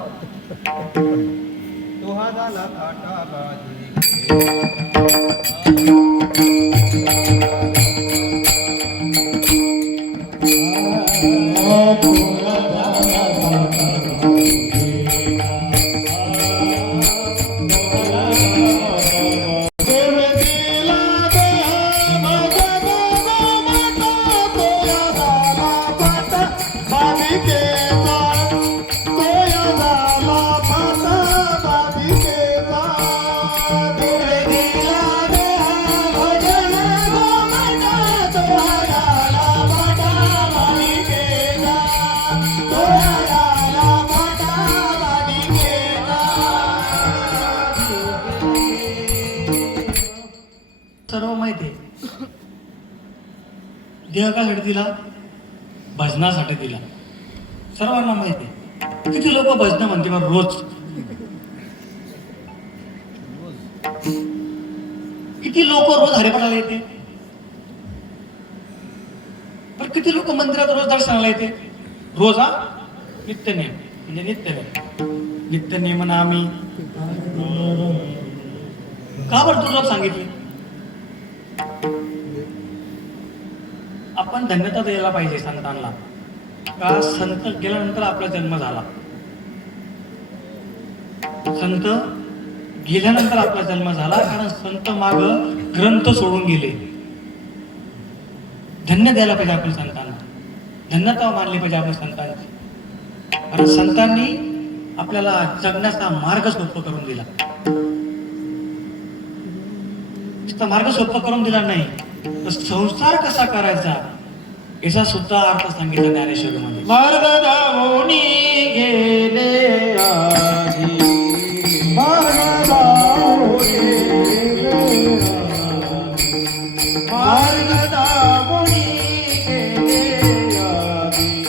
सर्व माहिती आहे. देह कशासाठी दिला? भजनासाठी दिला. सर्वांना माहिती आहे. किती लोक भजन म्हणते मग रोज? किती लोक रोज हरिपाठाला येते? पण किती लोक मंदिरात रोज दर्शनाला येते? रोज. हा नित्यनेम म्हणजे नित्यनेम. नित्यनेम आम्ही का बरं दुर्लभ सांगितले? आपण धन्यता द्यायला पाहिजे संतांना. का? संत गेल्यानंतर आपला जन्म झाला. संत गेल्यानंतर आपला जन्म झाला, कारण संत माग ग्रंथ सोडून गेले. धन्य द्यायला पाहिजे आपण संतांना. धन्यता मानली पाहिजे आपण संतांची. कारण संतांनी आपल्याला जगण्याचा मार्ग सोपं करून दिला. मार्ग सोपं करून दिला नाही तर संसार कसा करायचा याचा सुद्धा अर्थ सांगितला ज्ञानेश्वर मध्ये. मार्ग दावणी गेले आधी, मार्ग दावणी गेले आधी, मार्ग दावणी गेले आधी,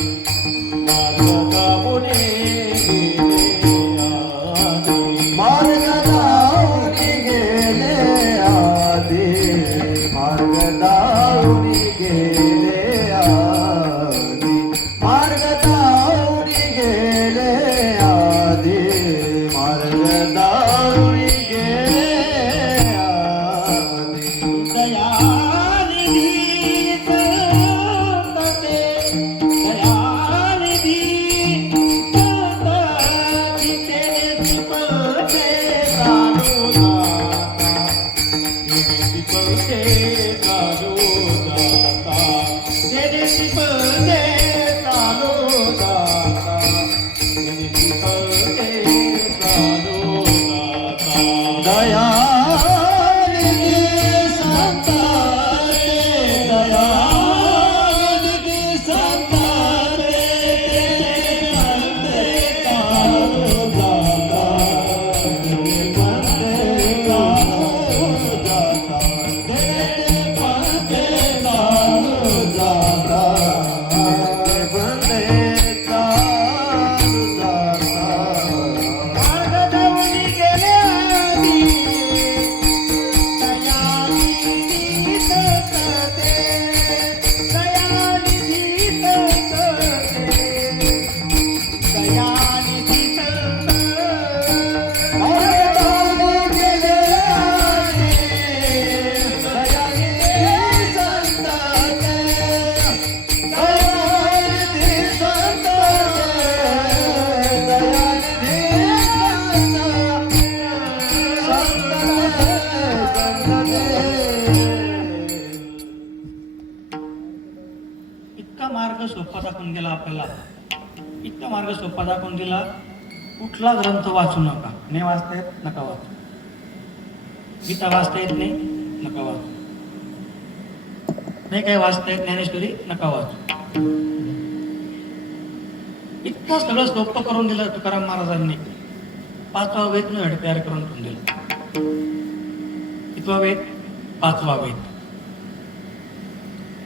मार्ग दावणी गेले आधी, मार्ग दावणी गेले आधी, मार्ग दावणी गेले आधी, मार्ग दावणी गेले आधी, कुठला ग्रंथ वाचू नका. नाही वाचता येत नका वाचू. गीता वाचता येत नाही नका वाचू. नाही काय वाचता येत ज्ञानेश्वरी नका वाचू. इतकं सगळं सोपं करून दिलं तुकाराम महाराजांनी. 5वा वेद न तयार करून ठेवून दिला. कितवा वेद? 5वा वेद.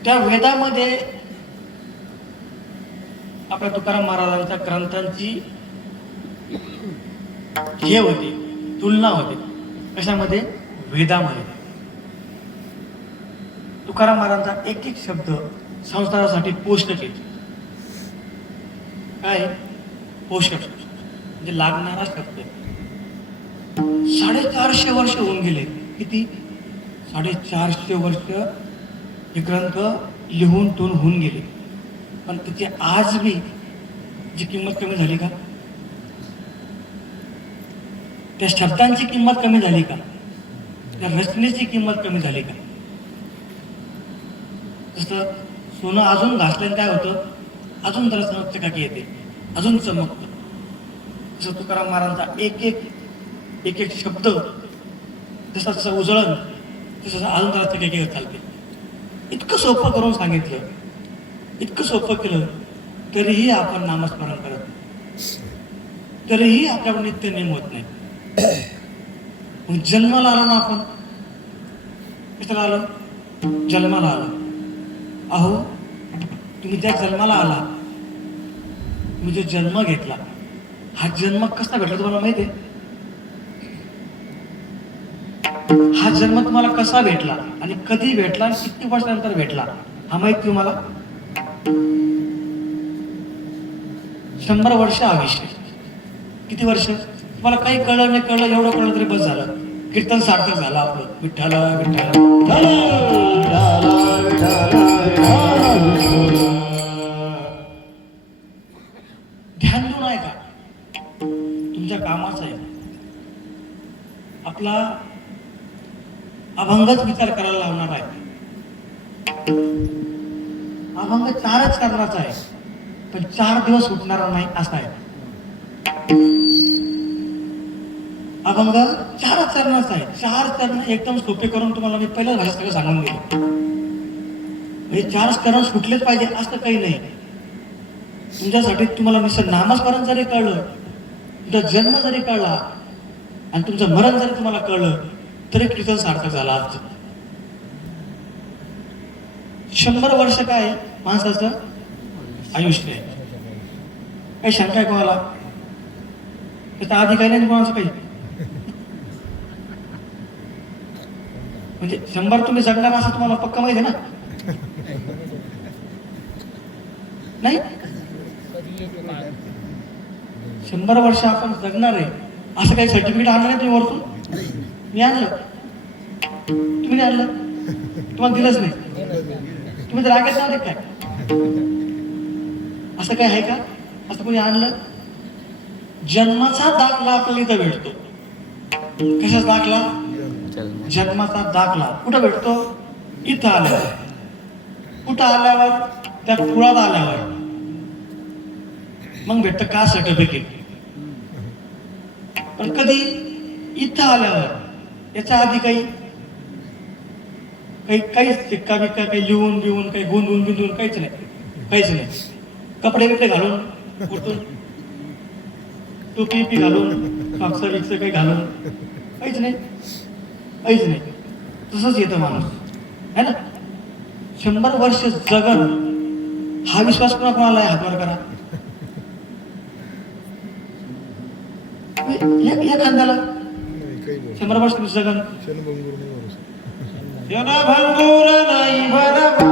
त्या वेदामध्ये आपल्या तुकाराम महाराजांच्या ग्रंथांची हे होती, तुलना होती. कशामध्ये? वेदामध्ये. तुकाराम महाराजांचा एक एक शब्द संसारासाठी पोषक येतो. काय? पोषक म्हणजे लागणारा शब्द. 450 वर्ष होऊन गेले. किती? 450 वर्ष हे ग्रंथ लिहून टून होऊन गेले. पण तिथे आज बी जी किंमत कमी झाली का? त्या शब्दांची किंमत कमी झाली का? त्या रचनेची किंमत कमी झाली का? जसं सोनं अजून घासल्याने काय होतं? अजून त्याला चमकचकाकी येते, अजून चमकतं. जसं तुकाराम महाराजांचा एक एक शब्द जसा जसा उजळण तसं अजून त्याला चकाकी होत चालते. इतकं सोपं करून सांगितलं, इतकं सोपं केलं, तरीही आपण नामस्मरण करत नाही. तरीही आपल्याकडून नित्य नेम होत नाही. मग जन्माला आलो ना आपण. कशाला आलो? जन्माला आलो. अहो, तुम्ही ज्या जन्माला आला, तुम्ही जो जन्म घेतला, हा जन्म कसा भेटला तुम्हाला माहिती आहे? हा जन्म तुम्हाला कसा भेटला आणि कधी भेटला आणि किती वर्षानंतर भेटला हा माहिती तुम्हाला? 100 वर्ष आयुष्य. किती वर्ष? तुम्हाला काही कळलं नाही कळलं, एवढं कळलं तरी बस झालं. कीर्तन सार्थक झालं आपलं. विठ्ठल ध्यान देऊन आहे का? तुमच्या कामाचं आहे. आपला अभंगच विचार करायला लावणार आहे. अभंग 4च करण्याचा आहे, पण 4 दिवस उठणारा नाही असा आहे. अभंग 4च चरणाचा आहे. 4 चरण एकदम सोपे करून तुम्हाला मी पहिल्याच भाषेत सगळं सांगून दिलं. हे 4 चरण सुटलेच पाहिजे असं काही नाही. तुमच्यासाठी तुम्हाला नुसतं नामस्मरण जरी कळलं, तुमचा जन्म जरी कळला आणि तुमचं मरण जरी तुम्हाला कळलं तरी कीर्तन सार्थक झालं आजचं. 100 वर्ष काय माणसाचं आयुष्य आहे. काही शंका आहे कोणाला? त्याचा आधी काही नाही कोणाचं काही. म्हणजे 100 तुम्ही जगणार असं तुम्हाला पक्का माहिती आहे ना? नाही, 100 वर्ष आपण जगणार आहे असं काही सर्टिफिकेट आणलं नाही तुम्ही वरतून? मी आणलं. तुम्ही नाही आणलं, तुम्हाला दिलंच नाही. तुम्ही तर रागेत नव्हते काय? असं काय आहे का? असं कोणी आणलं? जन्माचा दाखला आपल्याला इथं भेटतो. कशाचा दाखला? जन्माचा दाखला. कुठं भेटतो? इथं आल्यावर. कुठं आल्यावर? त्या कुळात आल्यावर. मग भेटतं का सर्टिफिकेट. पण कधी? इथं आल्यावर. याच्या आधी काहीच शिक्का बिक्का काही लिहून बिहून काही गोंधून बिंदून काहीच नाही. कपडे बिपडे घालून कुठून टोपी घालून कापसा बिक्स काही घालून काहीच नाही. तसंच येतं माणूस है ना. 100 वर्ष जगन हा विश्वास कोणाला आहे? हातवर करा. या खांद्याला 100 वर्ष जगन. क्षणभंगूर नाही भरवसा,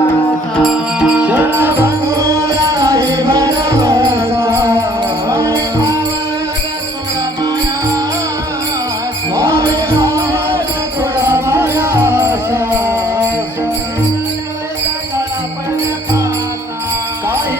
क्षणभंगूर नाही भरवसा. स्वामी भावात थोडा मायासा. काही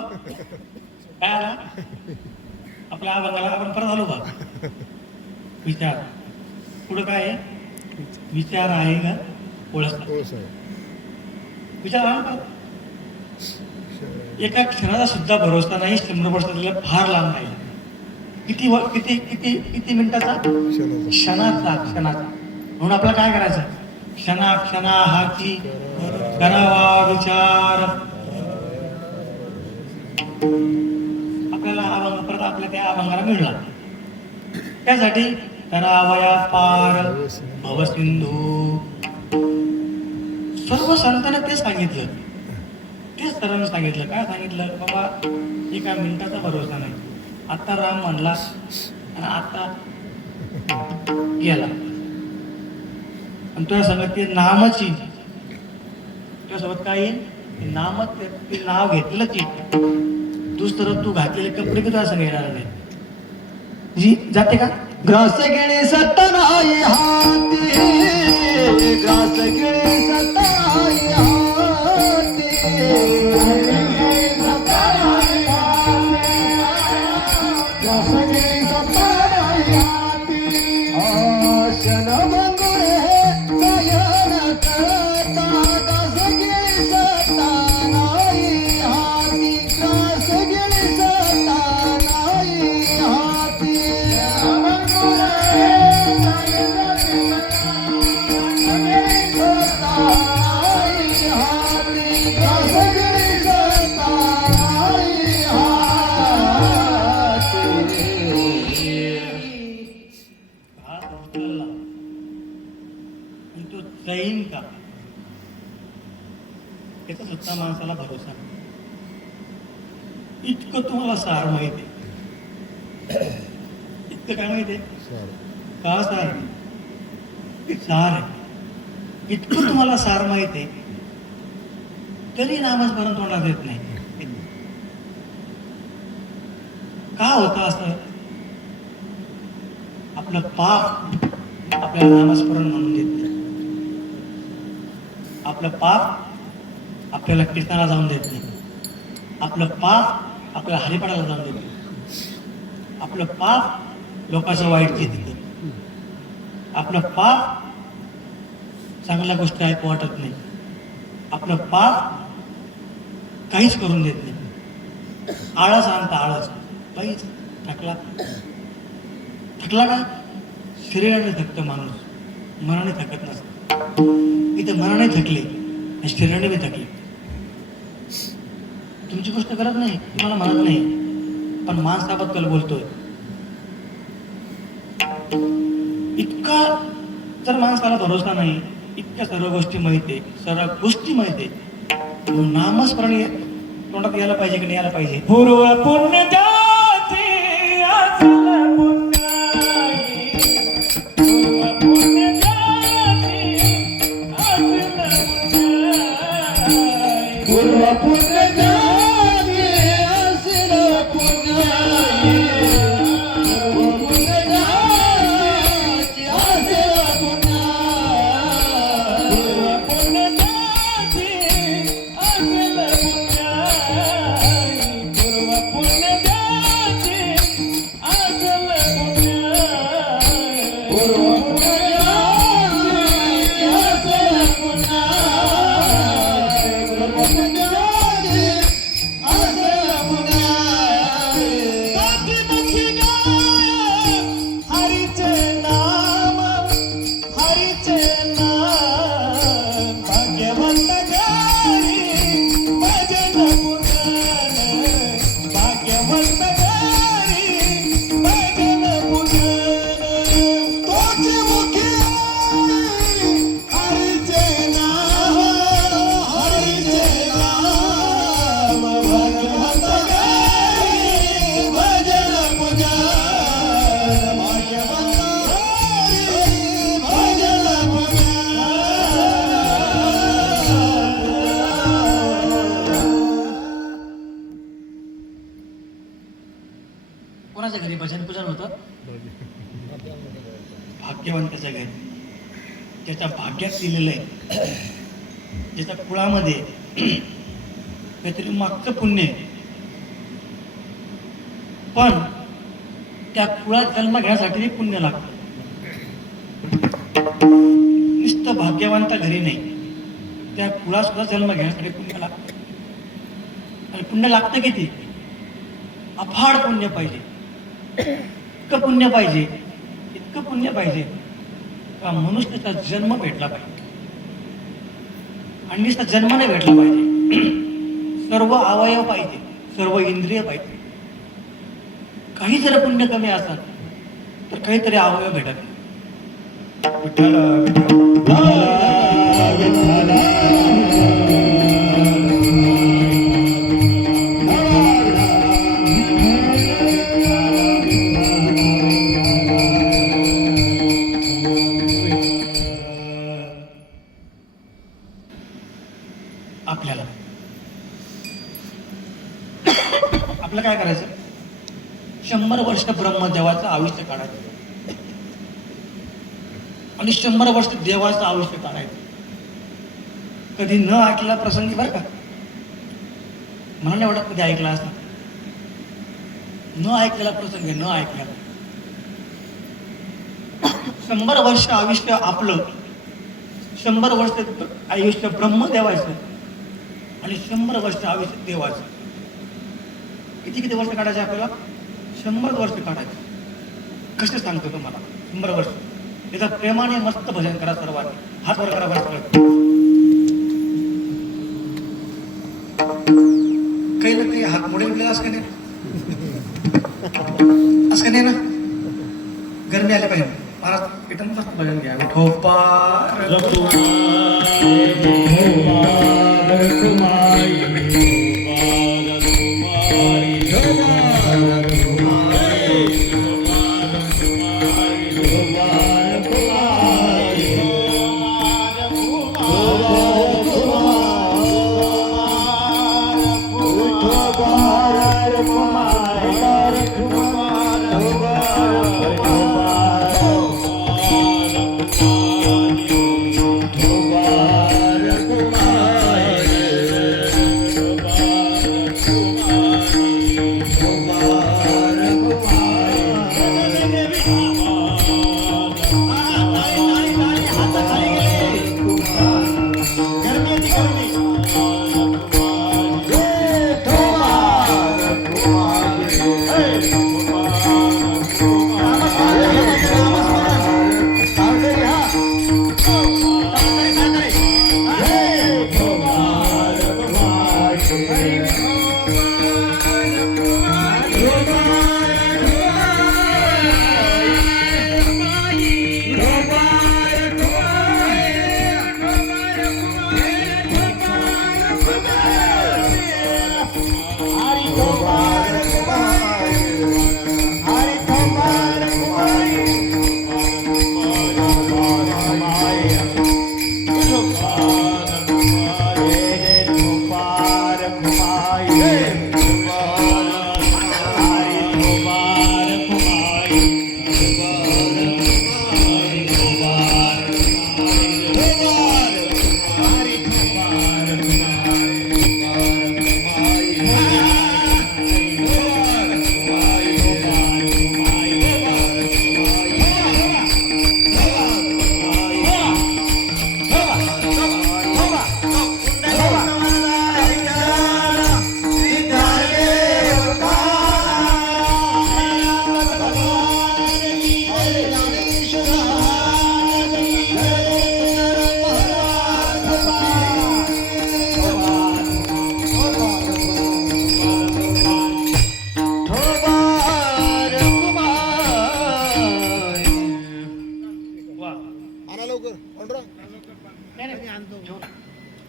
काय आला आपल्या अभंगाला आपण परत आलो बा विचार पुढं काय आहे विचार आहे का ओळख विचार आला परत एका क्षणाचा सुद्धा भरोसा नाही 100 वर्ष दिला फार लांब राहील किती किती किती किती मिनिटाचा क्षणाचा म्हणून आपल्याला काय करायचं क्षणा हाची करावा विचार आपल्याला अभंग परत आपल्या त्या अभंगाला मिळला त्यासाठी करावया पार भवसिंधू सर्व संतांनी तेच सांगितलं तेच सर्वांनी सांगितलं काय सांगितलं बाबा एका मिनिटाचा भरोसा नाही आता राम म्हणला आणि आता गेला आणि तुझ्या सांगत ते नामच येईल तुझ्यासोबत काय येईल नामच ते नाव घेतलंच येईल दुसरं तू घातलेले कपडे की तुझ्या संग येणार नाही जी जाते का ग्रास गिणी सतनाई हाती ग्रास गिणी सतनाई हाती ग्रास गिणी सतनाई हाती आशन मंगुळे सयन करता ग्रास गिणी सतनाई हाती ग्रास गिणी सतनाई हाती आणि तो जाईन का याचा सुद्धा माणसाला भरोसा नाही. इतकं तुम्हाला सार माहिती आहे इतकं काय माहिती आहे का सार ते सार आहे इतकं तुम्हाला सार माहिती आहे तरी नामस्मरण तोंडात येत नाही का होतं असं आपलं पाप आपल्याला नामस्मरण म्हणून देत नाही आपलं पाप आपल्याला कीर्तनाला जाऊन देत नाही आपलं पाप आपल्याला हरिपाठाला जाऊन देत नाही आपलं पाप लोकांचं वाईट घेत आपलं पाप चांगल्या गोष्टी ऐकू वाटत नाही आपलं पाप काहीच करून देत नाही आळस आणता आळस काहीच थकला का शरीराने थकतं माणूस मनाने थकत नसतं इथं मनाने थकले आणि शरीराने बी थकले तुमची गोष्ट करत नाही तुम्हाला म्हणत नाही पण माणसाबद्दल बोलतोय इतका जर माणसाला भरोसा नाही इतक्या सर्व गोष्टी माहिती आहे सर्व गोष्टी माहिती आहे नामस्मरण तोंडात यायला पाहिजे की नाही यायला पाहिजे पूर्व पुण्य जाती असल पुण्याई पूर्व पुण्य जाती असल पुण्याई पूर्व पुण्य जाती असल पुण्याई पूर्व पुण्य जाती असल पुण्याई पूर्व पुण्य जाती असल पुण्याई पूर्व पुण्य जाती असल पुण्याई पूर्व पुण्य जाती असल पुण्याई पूर्व पुण्य जाती असल पुण्याई पाठीमुखी गाय हरीचे नाम हरीचे नाम भाग्यवंत गारी भजन पुराण भाग्यवंत गारी भजन पुराण तोच मुखी हरीचे नाम भाग्यवंत गारी भजन पुराण भाग्यवंत गारी भजन कोणाच्या घरी भजन पूजन होतं भाग्यवंताच्या घरी ज्याच्या भाग्यात लिहिलेलं आहे ज्याच्या कुळामध्ये काहीतरी मागचं पुण्य आहे पण त्या कुळात जन्म घेण्यासाठी पुण्य लागतं. नुसतं भाग्यवंत घरी नाही, त्या कुळात सुद्धा जन्म घेण्यासाठी पुण्य लागतं. आणि पुण्य लागतं किती? अफाट पुण्य पाहिजे. इतकं पुण्य पाहिजे, इतकं पुण्य पाहिजे का मनुष्याचा जन्म भेटला पाहिजे. आणि नुसता जन्म नाही भेटला पाहिजे, सर्व अवयव पाहिजे, सर्व इंद्रिय पाहिजे. काही जर पुण्य कमी असतात तर काहीतरी अवयव भेटत नाही. विठ्ठल आपल्याला आपलं काय करायचं? 100 वर्ष ब्रह्मदेवाचं आयुष्य काढायचं आणि 100 वर्ष देवाचं आयुष्य काढायचं. कधी न ऐकला प्रसंगी बरं का, मला नाही वाटत कधी ऐकला असता. न ऐकलेला प्रसंग, न ऐकलेला. 100 वर्ष आयुष्य आपलं, 100 वर्ष आयुष्य ब्रह्मदेवाचं आणि 100 वर्ष आयुष्य देवाचं. किती वर्ष काढायचे आपल्याला? 100 वर्ष काढायचे. कसं सांगतो तुम्हाला? 100 वर्ष. त्याचा प्रेमाने मस्त भजन करा सर्वांनी. हात वर करा बरं सगळं. काही ना काही हात मोडे उठलेला असं नाही, असं नाही ना. गरमी आले पाहिजे. महाराज एकदम मस्त भजन घ्या.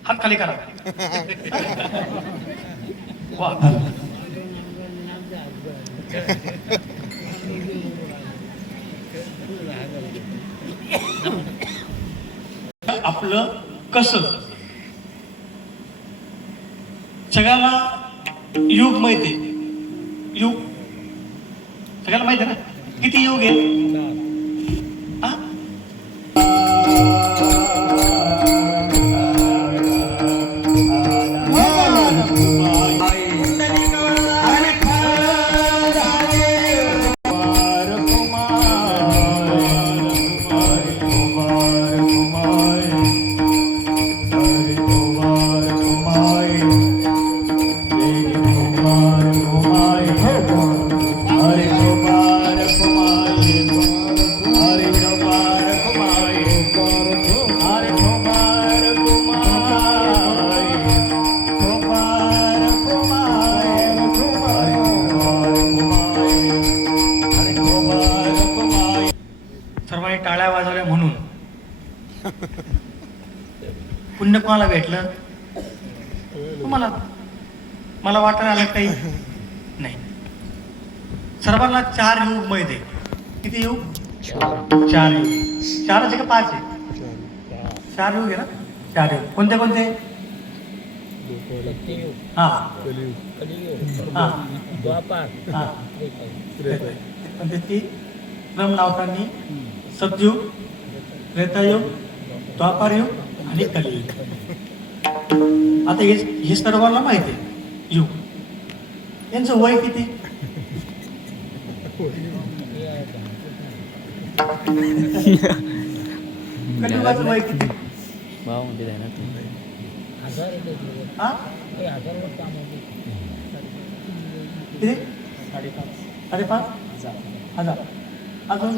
हात खाली करा. वा. आपलं कसं सगळ्याला युग माहिती, युग सगळ्याला माहिती आहे ना किती युग आहे. तुम्हाला भेटलं तुम्हाला मला वाटायला आलं काही नाही. सर्वांना 4 युग माहिती आहे. किती युग? 4 युग. 4 का 5 आहे? 4 युग आहे ना? 4 युग. कोणते कोणते? हा हा हा पण त्याची क्रम लावताना सतयुग, त्रेतायुग, द्वापारयुग आणि कलियुग. आता हे सर्वांना माहिती आहे युग. यांचं वय किती? कलियुगाचं वय किती? हा किती? 5,500 अजून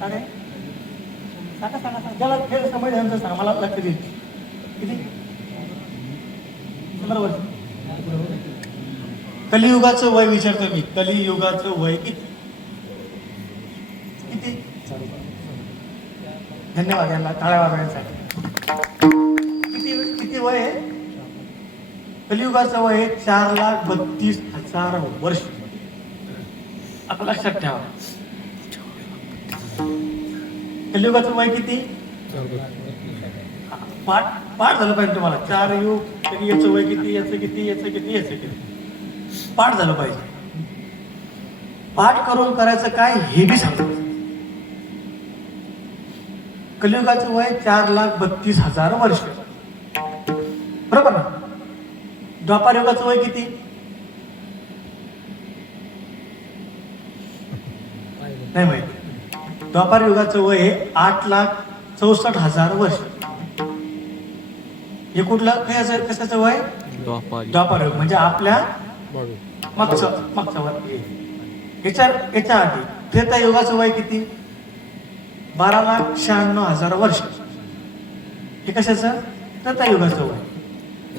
सांगा ज्याला समज यांचं सांगा मला लक्ष देईल. किती? 100 वर्ष. कलियुगाचं वय विचारतो मी. कलियुगाचं वय किती? किती? धन्यवाद यांना टाळ्या वाजवण्यासाठी. किती वय आहे? कलियुगाचं वय 4,32,000 वर्ष. आपण लक्षात ठेवा. कलियुगाचं वय किती? पाठ झालं पाहिजे तुम्हाला. 4 युग तरी याचं वय किती, याचं किती, याचं किती, याचं किती, पाठ झालं पाहिजे. पाठ करून करायचं काय हे बी सांगतो. कलियुगाचं वय 4,32,000 वर्ष. बरोबर ना? द्वापार युगाचं वय किती? नाही माहिती. द्वापार युगाचं वय 8,64,000 वर्ष. हे कुठलं कशाचं वय? द्वापार युग म्हणजे आपल्या मागचं वर्ष. याच्या आधी त्रेता युगाचं वय किती? 12,96,000 वर्ष. हे कशाचं? त्रेता युगाचं वय.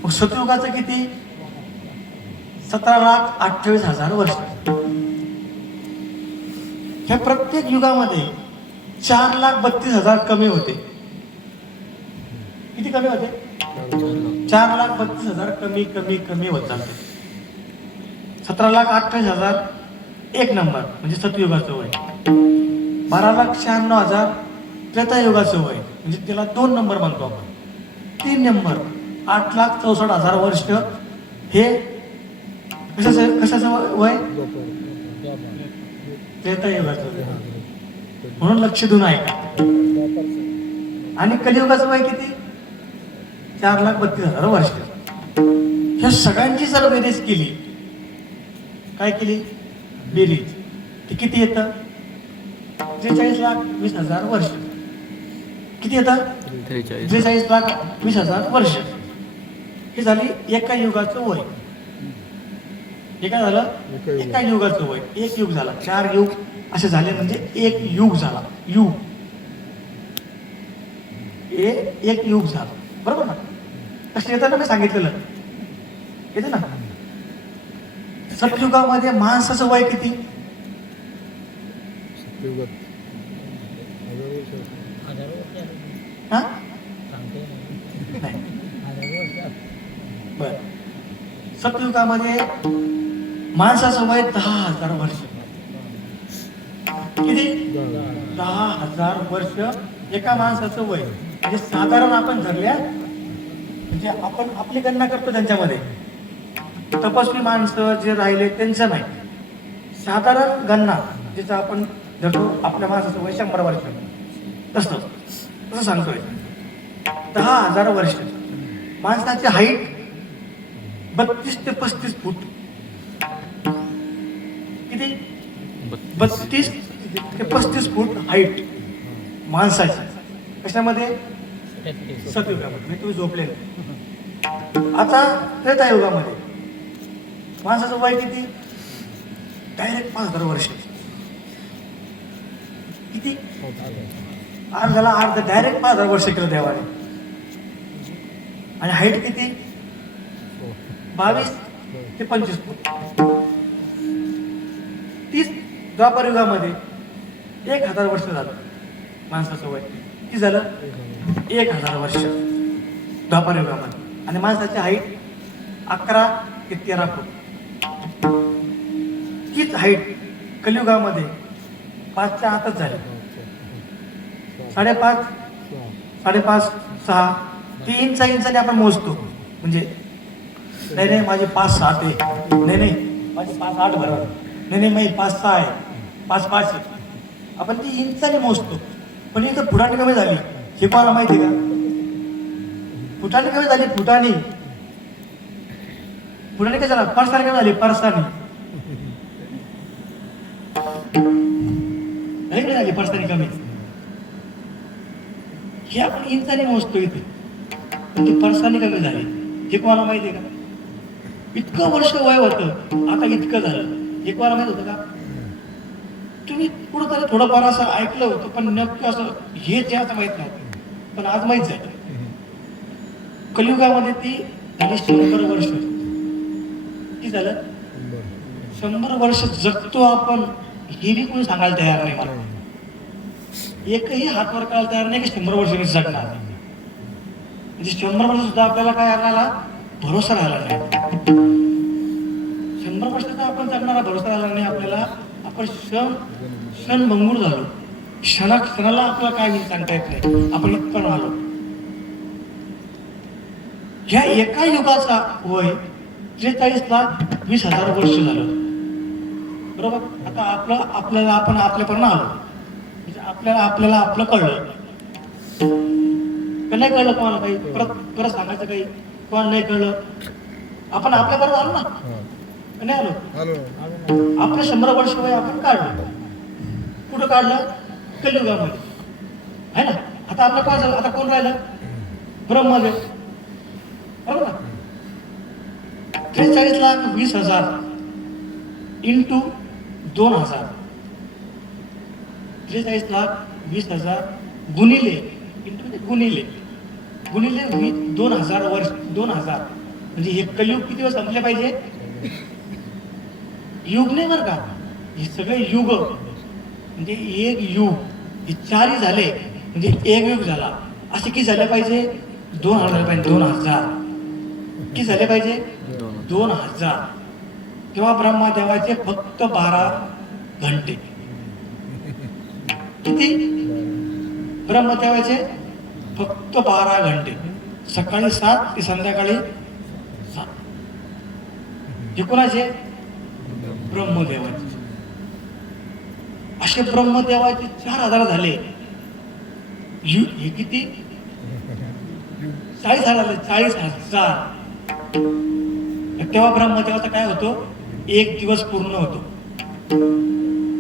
मग सतयुगाचं किती? 17,28,000 वर्ष. ह्या प्रत्येक युगामध्ये 4,32,000 कमी होते. किती कमी होते? 4,32,000 कमी कमी कमी होत चालते. 17,28,000 एक नंबर म्हणजे सतयुगाचं वय. 12,96,000 त्रेतायुगाचं वय म्हणजे त्याला 2 नंबर म्हणतो आपण. 3 नंबर 8,64,000 वर्ष हे कशाचं वय? त्रेतायुगाचं वय. म्हणून लक्ष देऊन ऐका. आणि कलियुगाचं वय किती? 4,32,000 वर्ष. ह्या सगळ्यांची जर बेरीज केली, काय केली बेरीज, ते किती येतं? 43,20,000 वर्ष. किती येतं? 43,20,000 वर्ष. हे झाली एका युगाचं वय. हे काय झालं? एका युगाचं वय. एक युग झाला. 4 युग असे झाले म्हणजे एक युग झाला. युग एक युग झाला. बरोबर ना? कसं येतं ना? मी सांगितलेलं येतं ना. सतयुगामध्ये माणसाचं वय किती? हा? नाही. बर. सतयुगामध्ये माणसाचं वय 10,000 वर्ष. किती? 10,000 वर्ष एका माणसाचं वय. म्हणजे साधारण आपण धरल्या म्हणजे आपण आपली गणना करतो त्यांच्यामध्ये. तपस्वी माणसं जे राहिले त्यांचं नाही. साधारण गणना जिथं आपण धरतो आपल्या माणसाचं वय 100 वर्ष. तसं सांगतोय. 10,000 वर्ष. माणसाची हाईट 32 ते 35 फूट. किती? 32 ते 35 फूट हाईट माणसाची. कशामध्ये? सतयुगामध्ये. मी तुम्ही झोपले. आता त्रेतायुगामध्ये माणसाचं वय किती? डायरेक्ट 5,000 वर्ष. किती? अर्ध डायरेक्ट 5,000 वर्ष केलं देवाने. आणि हाईट किती? 22 ते 25 फूट. 30 द्वापार युगामध्ये 1,000 वर्ष झालं माणसाचं वय. किती झालं? 1000 वर्ष द्वापर युगामध्ये, आणि माणसाची हाईट 11 ते 13 फूट. हीच हाईट कलियुगामध्ये 5च्या आतच झाली. 5.5, 5.5, 6, 3 इंचाने आपण मोजतो. म्हणजे नाही माझी 5-7 आहे, नाही माझी 5-8 बरोबर, नाही माझी 5-6 आहे, 5-5 आहे. आपण ती इंचाने मोजतो. पण इथं फुटाणी कमी झाली हे कोणाला माहिती आहे का? फुटाणी कमी झाली, फुटाणी काय झाला, परसाने कमी झाली, परसाने झाली, परसाने कमी. हे आपण इंचाने मोजतो इथे, पण ती परसाने कमी झाली हे कोणाला माहिती आहे का? इतकं वर्ष वय होतं, आता इतकं झालं हे कोणाला माहित होतं का? तुम्ही कुठंतरी थोडंफार असं ऐकलं होतं, पण नक्की असं हे जे असं माहित नव्हतं, पण आज माहित झालं. कलियुगामध्ये ती झाली 100 वर्ष. किती झालं? 100 वर्ष जगतो आपण, हे बी कोणी सांगायला तयार नाही. मला एकही हात वर करायला तयार नाही की 100 वर्ष मी जगणार. म्हणजे 100 वर्ष सुद्धा आपल्याला काय राहिला, भरोसा राहिला नाही. 100 वर्षाचा आपण जगणारा भरोसा राहिला नाही आपल्याला. आपण क्षण भंगूर झालो. क्षणाला आपल्याला काय नाही सांगता येत नाही. आपण इतकं आलो. ह्या एका युगाचा वय 43,20,000 वर्ष झालं. बरोबर. आता आपल्याला आपण आपल्यापर्यंत आलो. म्हणजे आपल्याला आपलं कळलं का नाही कळलं कोणाला काही, परत सांगायचं काही कोणाला नाही कळलं. आपण आपल्यापर्यंत आलो ना, नाही आलो. आपलं 100 वर्ष वय आपण काढलं. कुठं काढलं? कलियुगामध्ये, आहे ना. आता आपलं काय झालं? आता कोण राहिलं? ब्रह्मदेव, बरोबर ना. 43,20,000 इंटू 2,000, 43,20,000 गुणिले 2,000 वर्ष. 2,000 म्हणजे हे कलियुग किती दिवस संपले पाहिजे? युग नाही बरं का, हे सगळे युग. म्हणजे एक युग, हे 4 झाले म्हणजे एक युग झाला. असे किती झाले पाहिजे? 2,000 पाहिजे. 2,000 किती झाले पाहिजे? 2,000. तेव्हा ब्रह्मदेवाचे फक्त 12 घंटे. किती? ब्रह्मदेवाचे फक्त 12 घंटे. सकाळी 7 ते संध्याकाळी 7. हे कोणाचे? ब्रह्मदेवाचे. असे ब्रह्मदेवाचे 4,000 झाले. हे किती? 40,000 झाले. 40,000. तेव्हा ब्रह्मदेवाचा काय होतो? 1 दिवस पूर्ण होतो.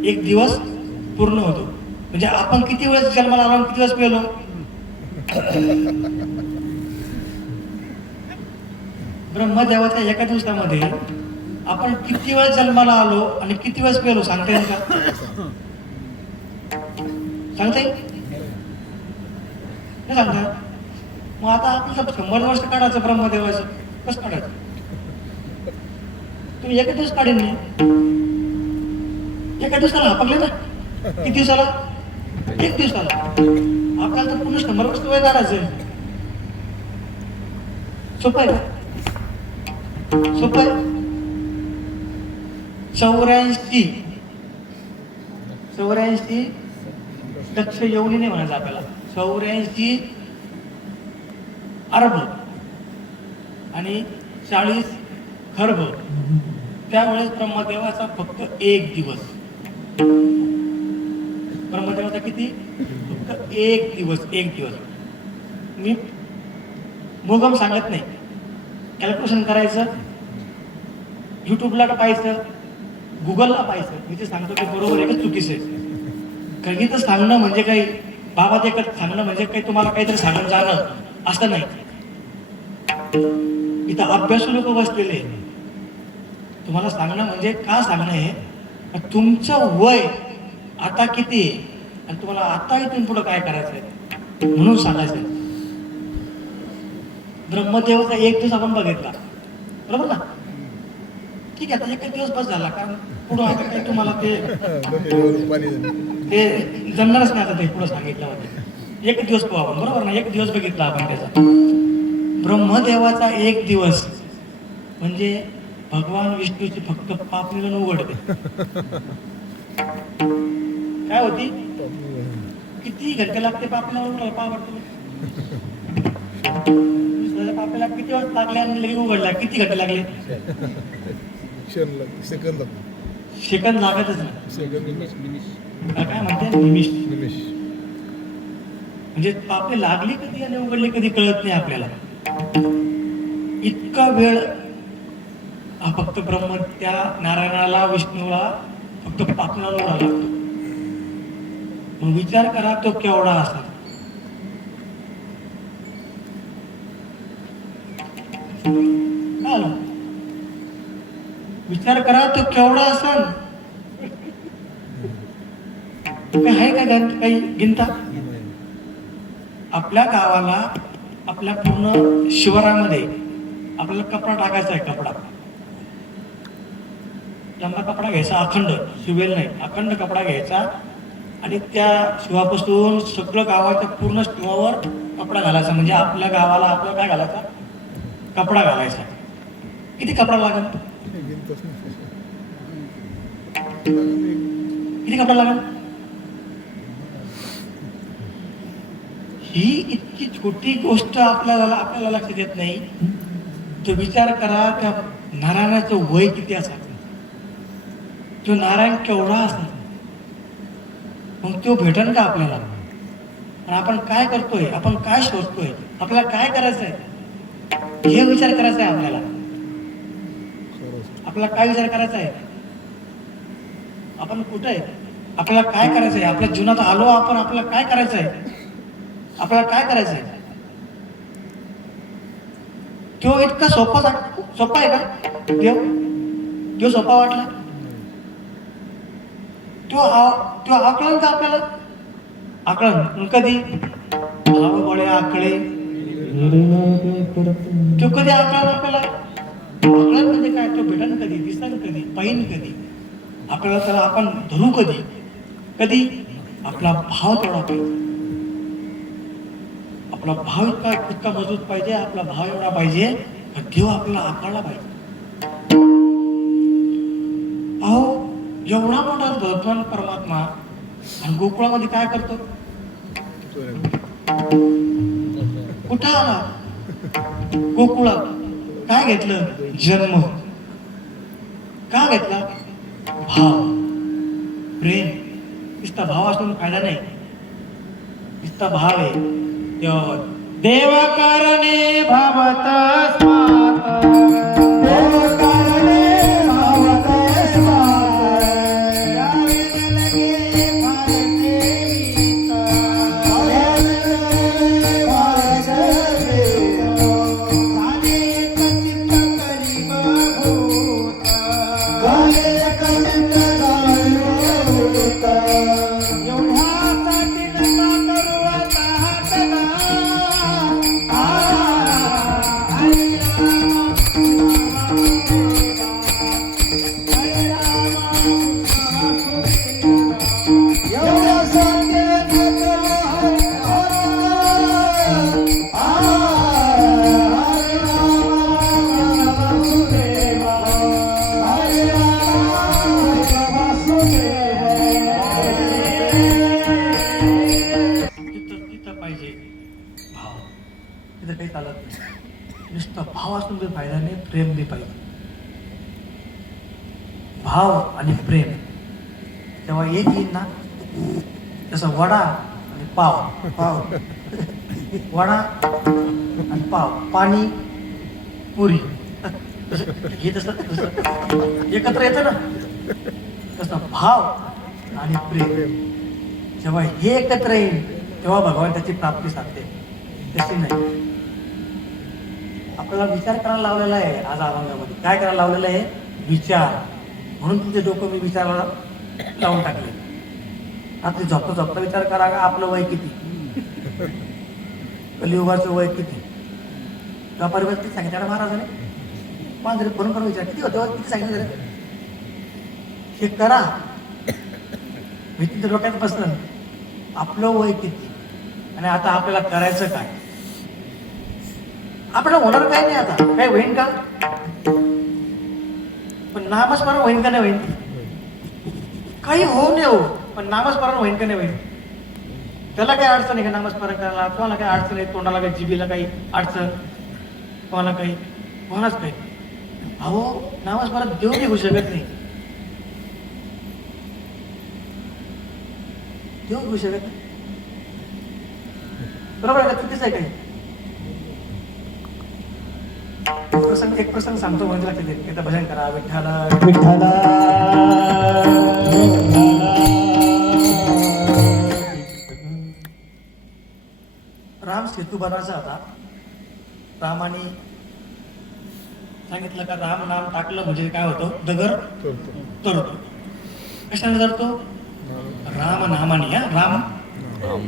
1 दिवस पूर्ण होतो. म्हणजे आपण किती वेळेस जन्माला आलो, किती दिवस पेलो? ब्रह्मदेवाच्या एका दिवसामध्ये आपण किती वेळेस जन्माला आलो आणि किती वेळेस पेलो सांगता येईल का? सांगता येईल? नाही सांगता. मग आता आपल्याला 100 वर्ष काढायचं ब्रह्मदेवाचं, कसं काढायचं? तुम्ही एका दिवस काढेन नाही. एका दिवसाला हापकले ना. किती दिवसाला? 1 दिवसाला. आपल्याला तर पूर्ण 100 वर्ष वय काढायचं. सोपं आहे का? सोपं आहे. 84 दक्ष योनी नाही म्हणायचं आपल्याला. 84 अर्ब आणि 40 खर्ब. त्यावेळेस ब्रह्मदेवाचा फक्त 1 दिवस. ब्रह्मदेवाचा किती? फक्त 1 दिवस. 1 दिवस. मी मुगम सांगत नाही. कॅल्क्युलेशन करायचं, युट्यूबला पाहायचं, गुगलला पाहायचं. मी ते सांगतो की बरोबर आहे का चुकीचं आहे. काही तर सांगणं म्हणजे काही बाबा ते सांगणं म्हणजे काही तुम्हाला काहीतरी सांगून जाणं असं नाही. इथं अभ्यासू लोक बसलेले. तुम्हाला सांगणं म्हणजे का सांगणं आहे, तुमचं वय आता किती आहे आणि तुम्हाला आता इथून पुढं काय करायचं आहे म्हणून सांगायचं आहे. ब्रह्मदेवाचा 1 दिवस आपण बघितला, बरोबर ना. ठीक आहे, आता 1 दिवस बस झाला. कारण पुढं आता काही तुम्हाला ते जमणारच नाही. आता ते पुढं सांगितलं होतं. एक दिवस पाहू आपण, बरोबर ना? एक दिवस बघितला आपण त्याचा. ब्रह्मदेवाचा एक दिवस म्हणजे भगवान विष्णूची फक्त पाप निघून उघडते. काय होती? किती घंटे लागते पापला उघडायला? पाप पापला किती वाजता लागले आणि लगेच उघडला? किती घंटे लागले? सेकंद सेकंद लागतच नाही. सेकंद काय म्हणते? निमिष. निमिष. म्हणजे पापे लागली कधी आणि उघडली कधी कळत नाही आपल्याला. इतका वेळ हा फक्त ब्रह्म त्या नारायणाला विष्णूला फक्त पापला लोढा लागतो. मग विचार करा तो केवढा असेल. काय आलं? विचार करा तो केवढा असेल. काही आहे का काही गिनता? आपल्या गावाला आपल्या पूर्ण शिवारामध्ये आपल्याला कपडा टाकायचा आहे. कपडा लंबा कपडा घ्यायचा, अखंड, शिवेल नाही, अखंड कपडा घ्यायचा आणि त्या शिवापासून सगळं गावाच्या पूर्ण शिवावर कपडा घालायचा. म्हणजे आपल्या गावाला आपला काय घालायचा? कपडा घालायचा. किती कपडा लागेल? किती कपडा लागेल? ही इतकी छोटी गोष्ट आपल्याला लक्षात येत नाही. तो विचार करा त्या नारायणाचं वय किती असायचं. तो नारायण केवढा असा, मग तो भेटन का आपल्याला? आणि आपण काय करतोय? आपण काय शोधतोय? आपल्याला काय करायचंय? हे विचार करायचा आहे आपल्याला. आपल्याला काय विचार करायचा आहे? आपण कुठे आहे? आपल्याला काय करायचंय? आपल्या जीवनात आलो आपण, आपल्याला काय करायचंय? आपल्याला काय करायचंय? तो इतका सोपा आहे का देव? सोपा वाटला? तो आकलन का आपल्याला? आकलन कधी? भाव बळे आकळे. तो कधी आकलन आपल्याला? आकलन म्हणजे काय? तो भेटन कधी? दिसन कधी? पाहिन कधी? आपल्याला त्याला आपण धरू कधी? कधी? आपला भाव तेवढा पाहिजे. आपला भाव इतका मजबूत पाहिजे. आपला भाव एवढा पाहिजे का देव आपल्याला आकारला पाहिजे. अहो एवढा मोठा भगवान परमात्मा आणि गोकुळामध्ये काय करतो? कुठं आला? गोकुळात. काय घेतलं? जन्म. का घेतला? भाव, प्रेम. नुसता भाव असून फायदा नाही. नुसता भाव आहे. देव करणे भावत स्मार्त. देव करणे भावत स्मार्त. काही चालत नाही. नुसतं भाव असून बी फायदा नाही, प्रेम बी पाहिजे. भाव आणि प्रेम जेव्हा एक येईल ना, तसं वडा आणि पाव. वडा आणि पाव, पाणी पुरी, हे तसं एकत्र येतं ना. तसं भाव आणि प्रेम जेव्हा हे एकत्र येईल तेव्हा भगवान त्याची प्राप्ती साधते. तशी नाही. आपल्याला विचार करायला लावलेला आहे आज अभंगामध्ये. काय करायला लावलेलं आहे? विचार. म्हणून तुमचे डोकं मी विचाराला लावून टाकले. आता झोपता विचार करा का आपलं वय किती, कलियुगाचं वय किती. का परिवर्तित सांगितलं महाराजाने? पण फोन करून विचार किती होते, किती सांगितलं हे करा. मी तुमच्या डोक्यात बसलं आपलं वय किती आणि आता आपल्याला करायचं काय? आपल्याला होणार काय नाही आता, काय होईन का? पण नामस्मरण होईन का नाही होईन? काही होऊ नये हो, पण नामस्मरण होईन का नाही होईन? त्याला काही अडचण आहे का नामस्मरण करायला? कोणाला काही अडचण आहे? तोंडाला काही, जिभीला काही अडचण? कोणाला काही? कोणाच काही? अहो, नामस्मरण देव निघू शकत नाही. देव घेऊ शकत नाही. बरोबर आहे का? चुकीचं आहे काही? एक प्रसंग सांगतो म्हणजे लक्षात येईल. एकदा भजन करा, विठ्ठला विठ्ठला राम सेतू बनायचा होता. रामाने सांगितलं का राम नाम टाकलं म्हणजे काय होतं? दगड तरतो. कशाने तरतो? राम नामाने. राम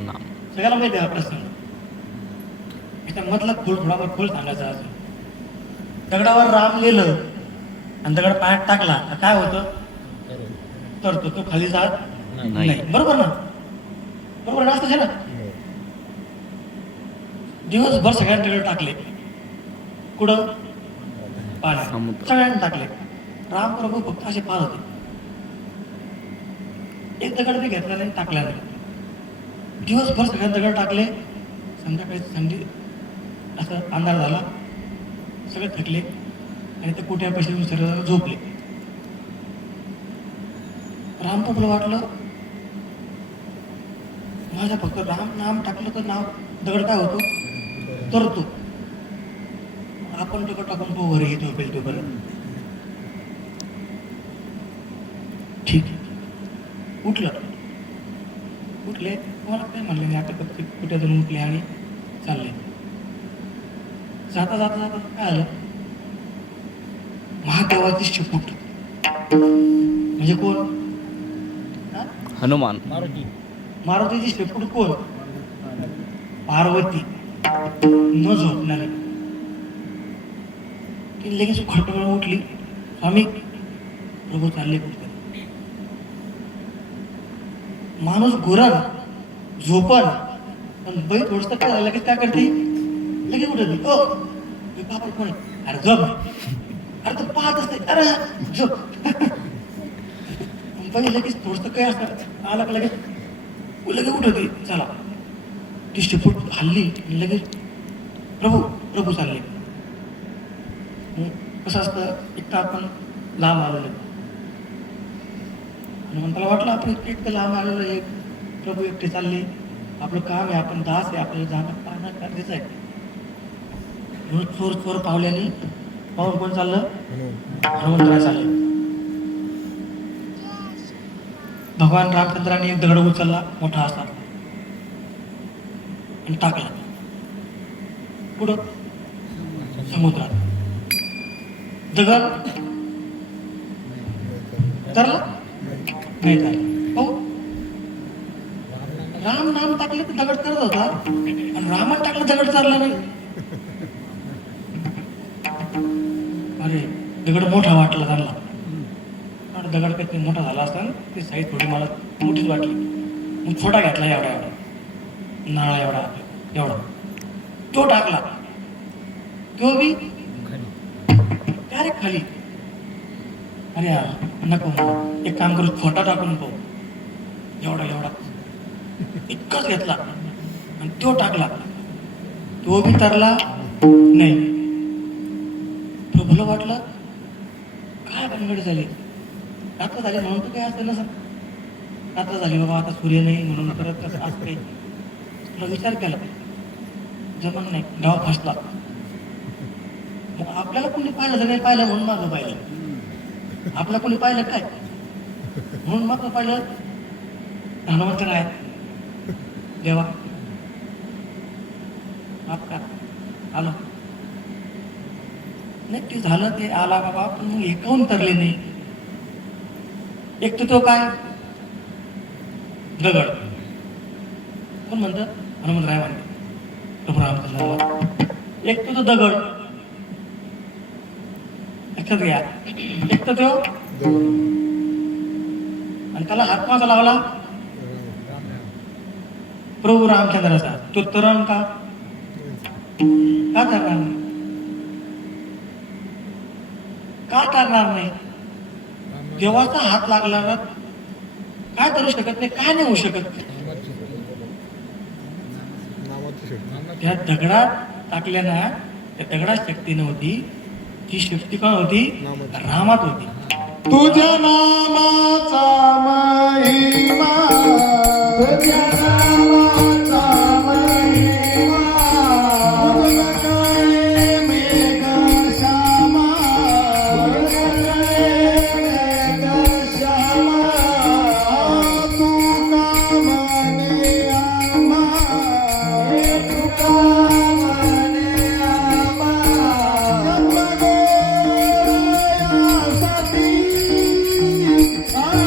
नाम सगळ्याला माहिती आहे हा प्रसंग. याच्यामधला खोल सांगायचा असेल. दगडावर राम लिहिलं आणि दगड पायात टाकला तर काय होतं? तरतो. तो खाली जात नाही. बरोबर ना? बरोबर असतं ना? दिवसभर सगळ्यांनी दगड टाकले. कुठं? पाण्यात. सगळ्यांनी टाकले. राम प्रभू फक्त असे पाहत होते. एक दगड बी घेतला नाही, टाकला नाही. दिवसभर सगळ्यांनी दगड टाकले. संध्याकाळी थंडी, असं अंधार झाला. सगळे थकले आणि ते कुठ्यापाशी शरीराला झोपले. रामप्रभूला वाटलं माझ्या फक्त राम नाम टाकलं तर नाव दगड काय होतो? तरतो. आपण दगड टाकून पाहू वरे येतो पेल तोपर्यंत. ठीक आहे. उठले मला काय म्हणलं नाही. आता फक्त कुठ्यातून उठले आणि चालले. जाता जाता जाता काय आलं? महादेवाची शेपूट. म्हणजे कोण? हनुमान. मारुतीची शेपूट कोण? पार्वती. न झोपणारी. ती लगेच खटकन उठली. स्वामी प्रभू चालले कुठे? माणूस गुरण झोपण पण बाई थोडस काय झालं लगेच काय करते? लगेच उठत. बाबा कोण? अरे झोप. अरे तू पाहत असते. अरे झोप. बाई लगेच थोडस काय असतं आला का लगेच उठते. चला ती शेपूट हल्ली लगेच प्रभू चालले. कसं असतं, एक तर आपण लांब आलेलो आणि मला वाटलं आपण इतकं लांब आलेलो आहे, प्रभू एकटे चालले, आपलं काम आहे, आपण दास आहे, आपल्याला जाणं पाहणं गरजेचं आहे. म्हणून चोर पावल्याने पाहून कोण चाललं? हनुमंतराय चालले. भगवान रामचंद्राने एक दगड उचलला मोठा असा आणि टाकला पुढं समुद्रात. दगड तरला नाही तरला. हो, राम नाम टाकले तर दगड तरत होता आणि रामात टाकलं दगड तरला नाही. अरे दगड मोठा वाटला त्यांना. दगड काही मोठा झाला असता ती साईज थोडी मला मोठीच वाटली. मग छोटा घेतला एवढा नाळा एवढा तो टाकला. तो बी डायरेक्ट खाली. अरे यार नको, एक काम करू, छोटा टाकून पाहू. एवढा इतकाच घेतला आणि तो टाकला. तो बी तरला नाही. प्रभूला वाटलं काय भानगड झाली, रात्र झाली म्हणून तर काय असतं ना. रात्र झाली बाबा, आता सूर्य नाही म्हणून परत कसं असते. तुला विचार केला जमन नाही, गाव फसला. मग आपल्याला कोणी पाहिलं तर नाही पाहिलं म्हणून मागं पाहिलं. आपला कोणी पाहिलं काय म्हणून मागं पाहिलं. हनुमंत आहे देवा माफ का आलं नाही. ते झालं, ते आला बाबा, पण मग हे काहून तरले नाही. एक तर तो काय दगड कोण म्हणतं? हनुमंतराय म्हणते. प्रभू रामचंद्र. एक तर तो दगड, लक्षात घ्या. एक तर तो आणि त्याला हात माझा लावला प्रभू रामचंद्राचा तो तरण का तरणार नाही? का तरणार नाही? देवाचा हात लागला काय करू शकत नाही, काय नाही होऊ शकत. त्या दगडात टाकल्या ना, त्या दगडात शक्ती नव्हती, ती शक्ती का होती? रामात होती. तुझ्या नामाचा महिमा, तुझ्या नामाचा महिमा, तुझ्या कळे मेघ श्यामा, तुझ्या कळे मेघ श्यामा, तू का म्हणे आम्हा, तू का म्हणे आम्हा, जन्मगोरायासाठी तुझ्या नामाचा महिमा, तुझ्या कळे मेघ श्यामा,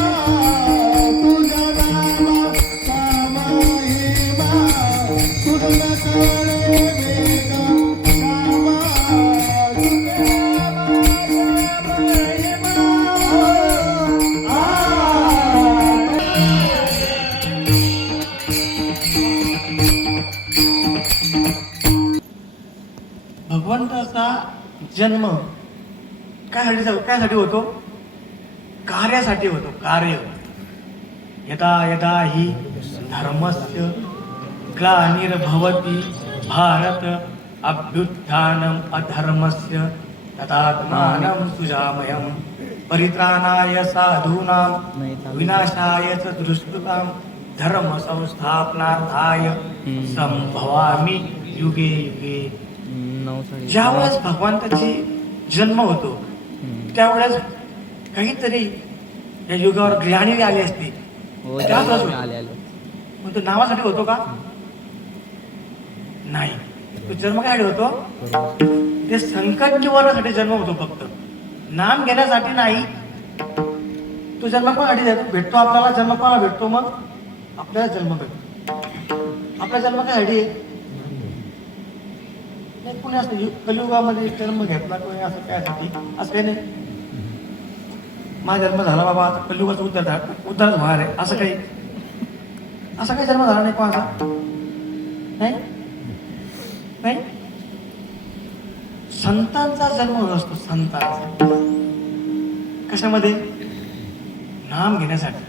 तुझ्या नामाचा भगवंताचा जन्म कायसाठी होतो? कार्यासाठी होतो. कार्य. यदा यदा हि धर्मस्य ग्लानिर्भवति भारत अभ्युत्थानम् अधर्मस्य तदात्मानं सुजामयं परित्राणाय साधूनां विनाशाय च दुष्कृतां धर्म संस्थापनार्थाय संभवामि युगे युगे. ज्यावेळेस भगवंताची जन्म होतो त्यावेळेस काहीतरी या युगावर ग्लानी आली असते. त्यावेळेस होतो. पण तो नावासाठी होतो का? नाही. तो जन्म काय होतो? ते संकट निवारणासाठी जन्म होतो. फक्त नाम घेण्यासाठी नाही. तो जन्म कोणासाठी भेटतो? आपल्याला जन्म कोणाला भेटतो? मग आपल्याला जन्म भेटतो. आपला जन्म काय नाही. कुणी असं कलियुगामध्ये जन्म घेतला कोणी असं कायसाठी? असं काही नाही. माझा जन्म झाला बाबा, आता कलियुगाचा उद्धार होणार आहे असं काही जन्म झाला नाही कोणाचा? नाही नाही. संतांचा जन्म होत असतो. संतांचा कशामध्ये? नाम घेण्यासाठी.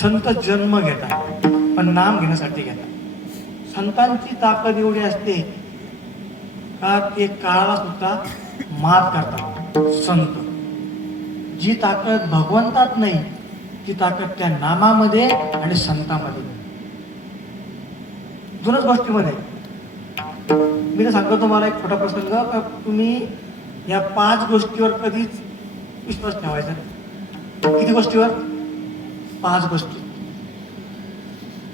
संत जन्म घेतात पण नाम घेण्यासाठी घेतात. संतांची ताकद एवढी असते का ते काळाला सुद्धा मात करतात. संत. जी ताकद भगवंतात नाही ती ताकद त्या नामामध्ये आणि संतांमध्ये. दोनच गोष्टीमध्ये. मी तर सांगतो तुम्हाला एक छोटा प्रसंग का तुम्ही या 5 गोष्टीवर कधीच विश्वास ठेवायचा. किती गोष्टीवर? 5 गोष्टी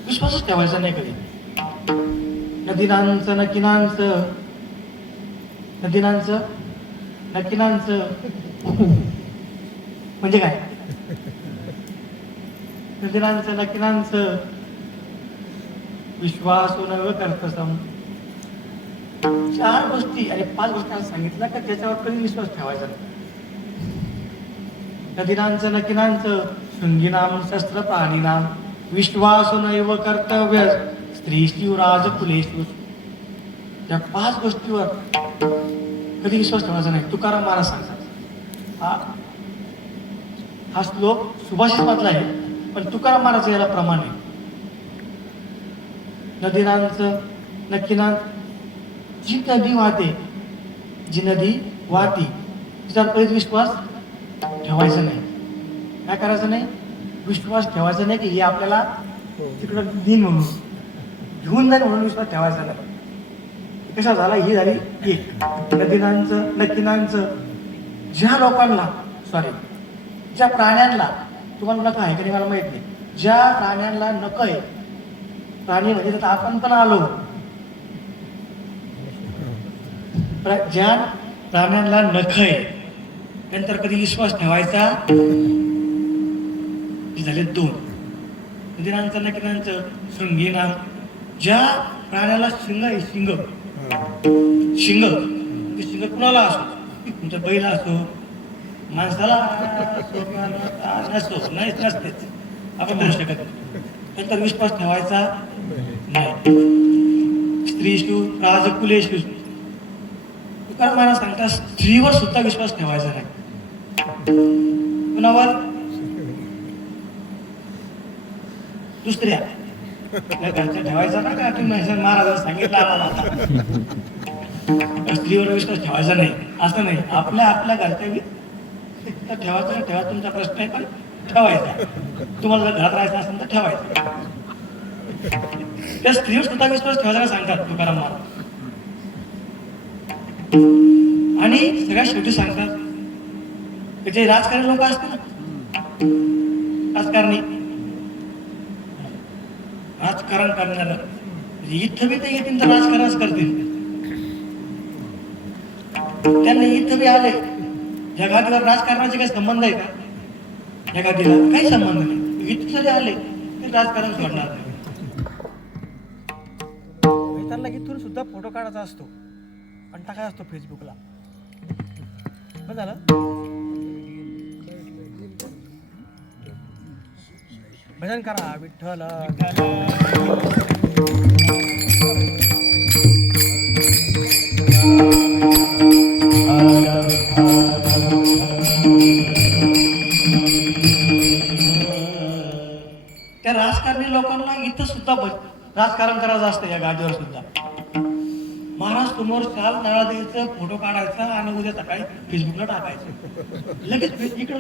विश्वासच ठेवायचा नाही कधी. नदीनांचं नकिनांचं, नदीनांचं नकिनांचं म्हणजे काय? नदीनांचं नकिनांचं विश्वासो नव कर्तसम. 4 गोष्टी आणि 5 गोष्टी सांगितलं का त्याच्यावर कधी विश्वास ठेवायचा नाही. नदीनांचं नकिनांचं शृंगीनाम शस्त्र प्राणीनाम विश्वासो नैव कर्तव्य स्त्री शिवराज कुलेशु. त्या 5 गोष्टीवर कधी विश्वास ठेवायचा नाही. तुकाराम महाराज सांगतात. हा श्लोक सुभाषित मधला आहे पण तुकाराम महाराज याला प्रमाण आहे. नदीनांचं नक्कीनांच जी नदी वाहते, जी नदी वाहती तिच्यावर कधीच विश्वास ठेवायचा नाही. काय करायचं नाही? विश्वास ठेवायचा नाही की हे आपल्याला तिकडं दिन म्हणून घेऊन जाईल म्हणून विश्वास ठेवायचा नाही. कशा झाला? ही झाली एक. नदीनांचं नक्कीनांचं ज्या लोकांना ज्या प्राण्यांना, तुम्हाला नख आहे तरी मला माहित नाही, ज्या प्राण्यांना नख आहे, प्राणी म्हणजे तर आपण पण आलो, ज्या प्राण्यांना नख आहे नंतर कधी विश्वास ठेवायचा. झाले 2. नदीनांचं नकिनांचं शृंगीनाम ज्या प्राण्याला शिंग आहे, शिंग ते शिंग कुणाला असो, तुमच्या बैला असो, माणसाला नसतो, नसतेच, आपण करू शकत. नंतर विश्वास ठेवायचा नाही. स्त्रीषु राजकुलेषु तुकाराम महाराज सांगतात स्त्रीवर सुद्धा विश्वास ठेवायचा नाही. कुणावर? दुसऱ्या आपल्या घरच्या ठेवायचा ना का तुम्ही महाराजांनी सांगितलं आम्हाला आता स्त्रीवर विश्वास ठेवायचा नाही असं नाही. आपल्या घरच्या ठेवायचं नाही ठेवा तुमचा प्रश्न आहे, पण ठेवायचा. तुम्हाला जर घरात राहायचं असेल तर ठेवायचं. त्या स्त्रीवर सुद्धा विश्वास ठेवायला सांगतात तुकाराम महाराज. आणि सगळ्यात शेवटी सांगतात की जे राजकारणी लोक असतात ना, राजकारण करणार इथं बी ते येतील तर राजकारणच करतील. त्यांना इथं बी आले या गादीवर राजकारणाचे काही संबंध आहे का? या गादीला काही संबंध नाही. इथं जरी आले ते राजकारण करणार नाही. त्यांना इथून सुद्धा फोटो काढायचा असतो आणि टाकायचा असतो फेसबुकला. बरं झालं. भजन करा विठ्ठल. त्या राजकारणी लोकांना इथं सुद्धा राजकारण करायचं असतं. या गादीवर सुद्धा महाराज समोर चाल नळा द्यायचं, फोटो काढायचा आणि उद्या सकाळी फेसबुकला टाकायचं. लगेच इकडे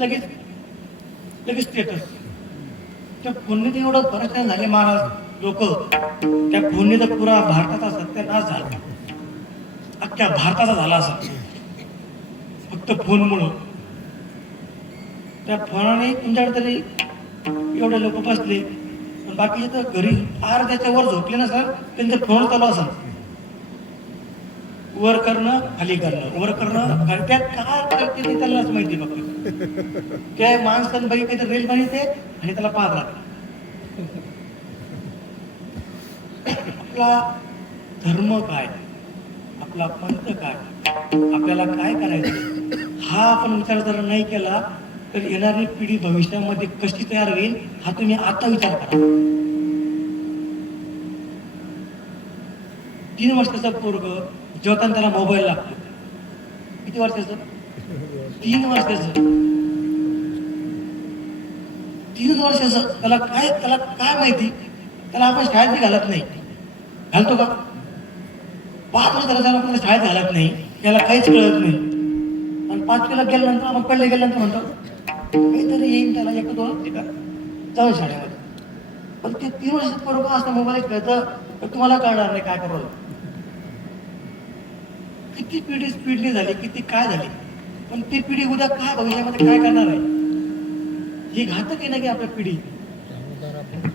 लगेच स्टेटस. त्या फोनने तर एवढं परेशान झाले महाराज लोक. त्या फोनने तर पुरा भारताचा सत्यानाश झाला. अख्ख्या भारताचा झाला असा फक्त फोनमुळं. त्या फोनाने तुमच्याकडे तरी एवढे लोक बसले, पण बाकीचे तर घरी अर्ध्याच्या वर झोपले ना सर, त्यांचा फोन चालू असा. वर करणं खाली करणं, वर करणं खाली. त्यात काय करते ते त्यालाच माहिती. फक्त त्या माणसानं बाई काहीतरी रेल बनवते आणि त्याला पाहत राहते. आपला धर्म काय, आपला पंथ काय, आपल्याला काय करायचं हा आपण विचार जर नाही केला तर येणारी पिढी भविष्यामध्ये कशी तयार होईल हा तुम्ही आता विचार करा. 3 वर्षाचा पोरग जेवताना त्याला मोबाईल लागतो. किती वर्षाचं? 3 वर्षाचं. 3 वर्षाचं. त्याला काय माहिती? त्याला आपण शाळेत बी घालत नाही. घालतो का? 5 वर्षाला त्याला आपण शाळेत घालत नाही, त्याला काहीच कळत नाही. आणि 5वीला गेल्यानंतर आपण पडले गेल्यानंतर म्हणतो काहीतरी येईन त्याला 1-2 जाऊ शाळेमध्ये. पण ते 3 वर्षाचं पोरग असं मोबाईल कळतं तर तुम्हाला कळणार नाही काय करावं. किती पिढी स्पीडली झाली, किती काय झाली, पण ती पिढी उद्या काय भविष्यामध्ये काय करणार आहे ही घातक आहे ना की आपल्या पिढी.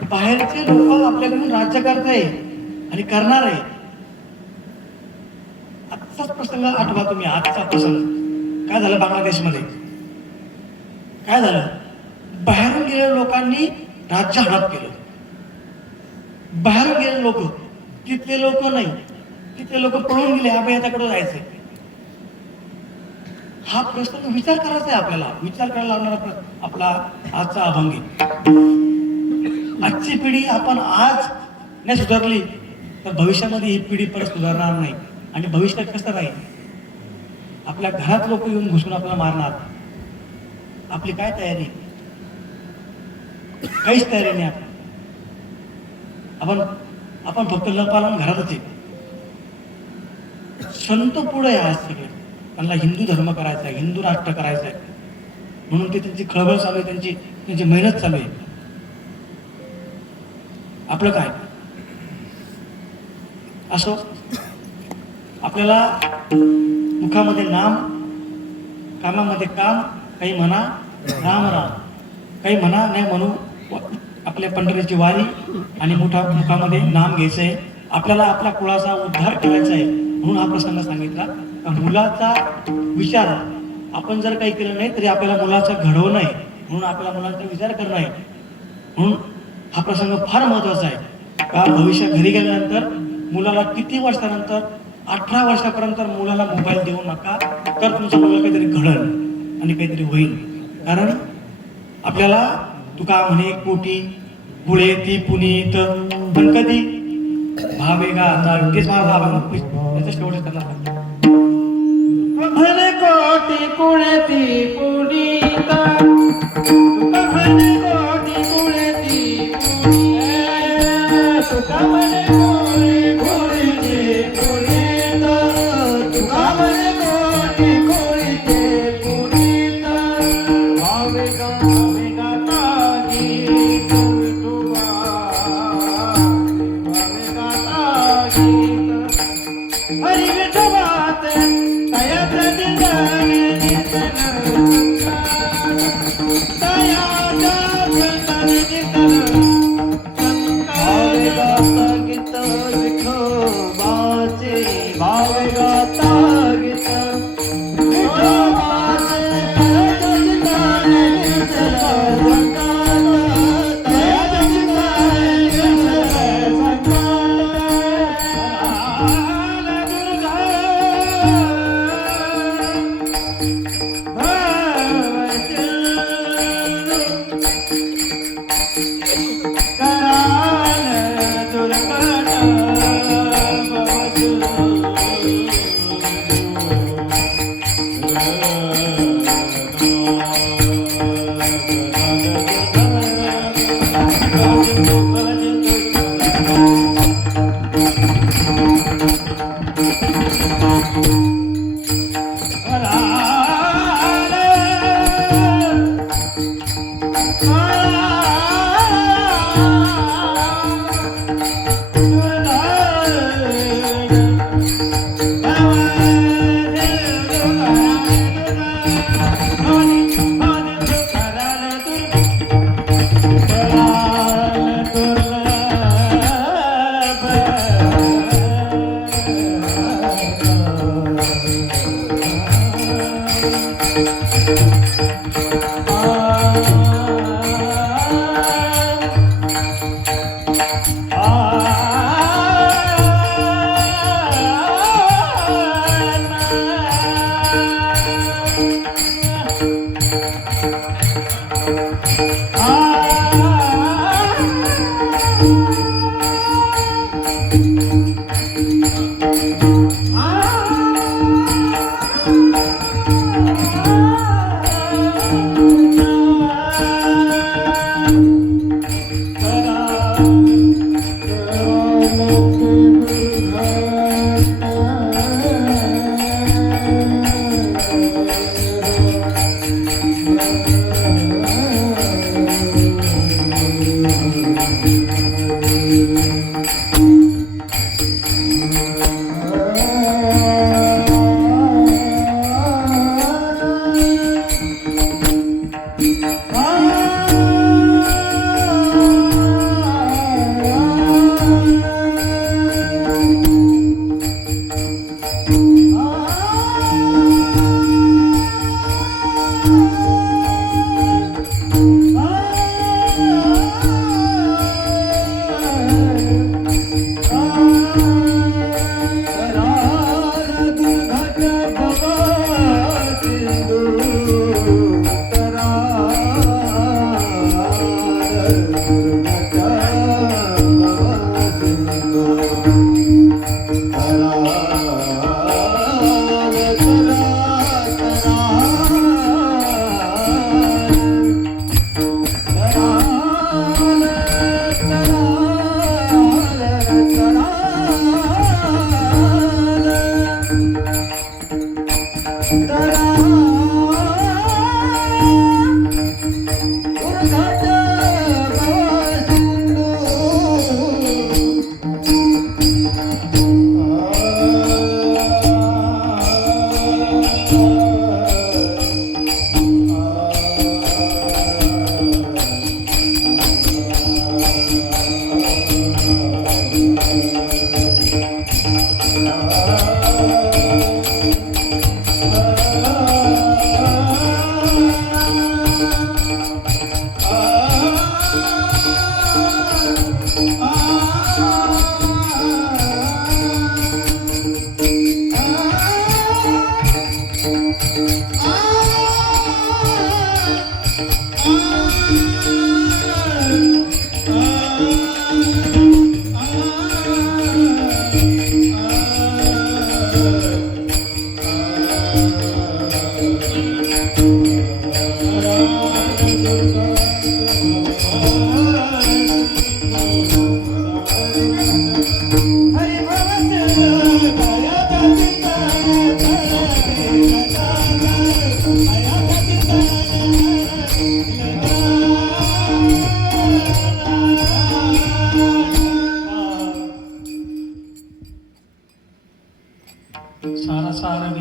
बाहेरचे लोक आपल्याकडून राज्य करताय आणि करणार आहे. आजचाच प्रसंग आठवा तुम्ही. आजचा प्रसंग काय झालं बांगलादेशमध्ये? काय झालं? बाहेरून गेलेल्या लोकांनी राज्य हडप केलं. बाहेरून गेलेले लोक, तिथले लोक नाही, तिथले लोक पळून गेले. आपण याच्याकडे जायचंय. हा प्रश्न विचार करायचा आहे आपल्याला. विचार करायला लावणारा आपला आजचा अभंग आहे. आजची पिढी आपण आज नाही सुधारली तर भविष्यामध्ये ही पिढी परत सुधारणार नाही. आणि भविष्य कसं राहील? आपल्या घरात लोक येऊन घुसून आपल्याला मारणार. आपली काय तयारी? काहीच तयारी नाही. आपण फक्त लपालन घरातच आहे. संत पुढे आज सगळे त्यांना हिंदू धर्म करायचा आहे, हिंदू राष्ट्र करायचं आहे म्हणून ते त्यांची खळबळ चालू आहे, त्यांची मेहनत चालू आहे. आपलं काय असो, आपल्याला मुखामध्ये नाम, कामामध्ये काम, काही म्हणा राम राम, काही म्हणा नाही म्हणू आपल्या पंढरीची वारी आणि मुखामध्ये नाम घ्यायचं आहे. आपल्याला आपल्या कुळाचा उद्धार करायचा आहे म्हणून हा प्रसंग सांगितला. मुलाचा विचार आपण जर काही केलं नाही तरी आपल्याला मुलाचं घडवणं आहे म्हणून आपल्याला मुलांचा विचार करणं आहे. म्हणून हा प्रसंग फार महत्वाचा आहे. का भविष्य घरी गेल्यानंतर मुलाला किती वर्षानंतर 18 वर्षापर्यंत मुलाला मोबाईल देऊ नका, तर तुमचं मुलं काहीतरी घडल आणि काहीतरी होईल. कारण आपल्याला तुका म्हणे कोटी पुढे ती पुनीत पण कधी भावेगा आता तेच मला भावे त्याचं शेवटच करणार म्हणे कोटी कुळेती पुनीता तुका म्हणे कोटी कुळेती तुका म्हणे कोटी कुळेती पुनीता तुका म्हणे कोटी कुळेती पुनीता भावेगा भावेगा तागी तुवा भावेगा तागी हरी विठोबात तयात दिंडन नितन तयात दिंडन नितन भावेगा गीत विठोबाचे भावेगा गीत विठोबाचे तयात दिंडन नितन तयात दिंडन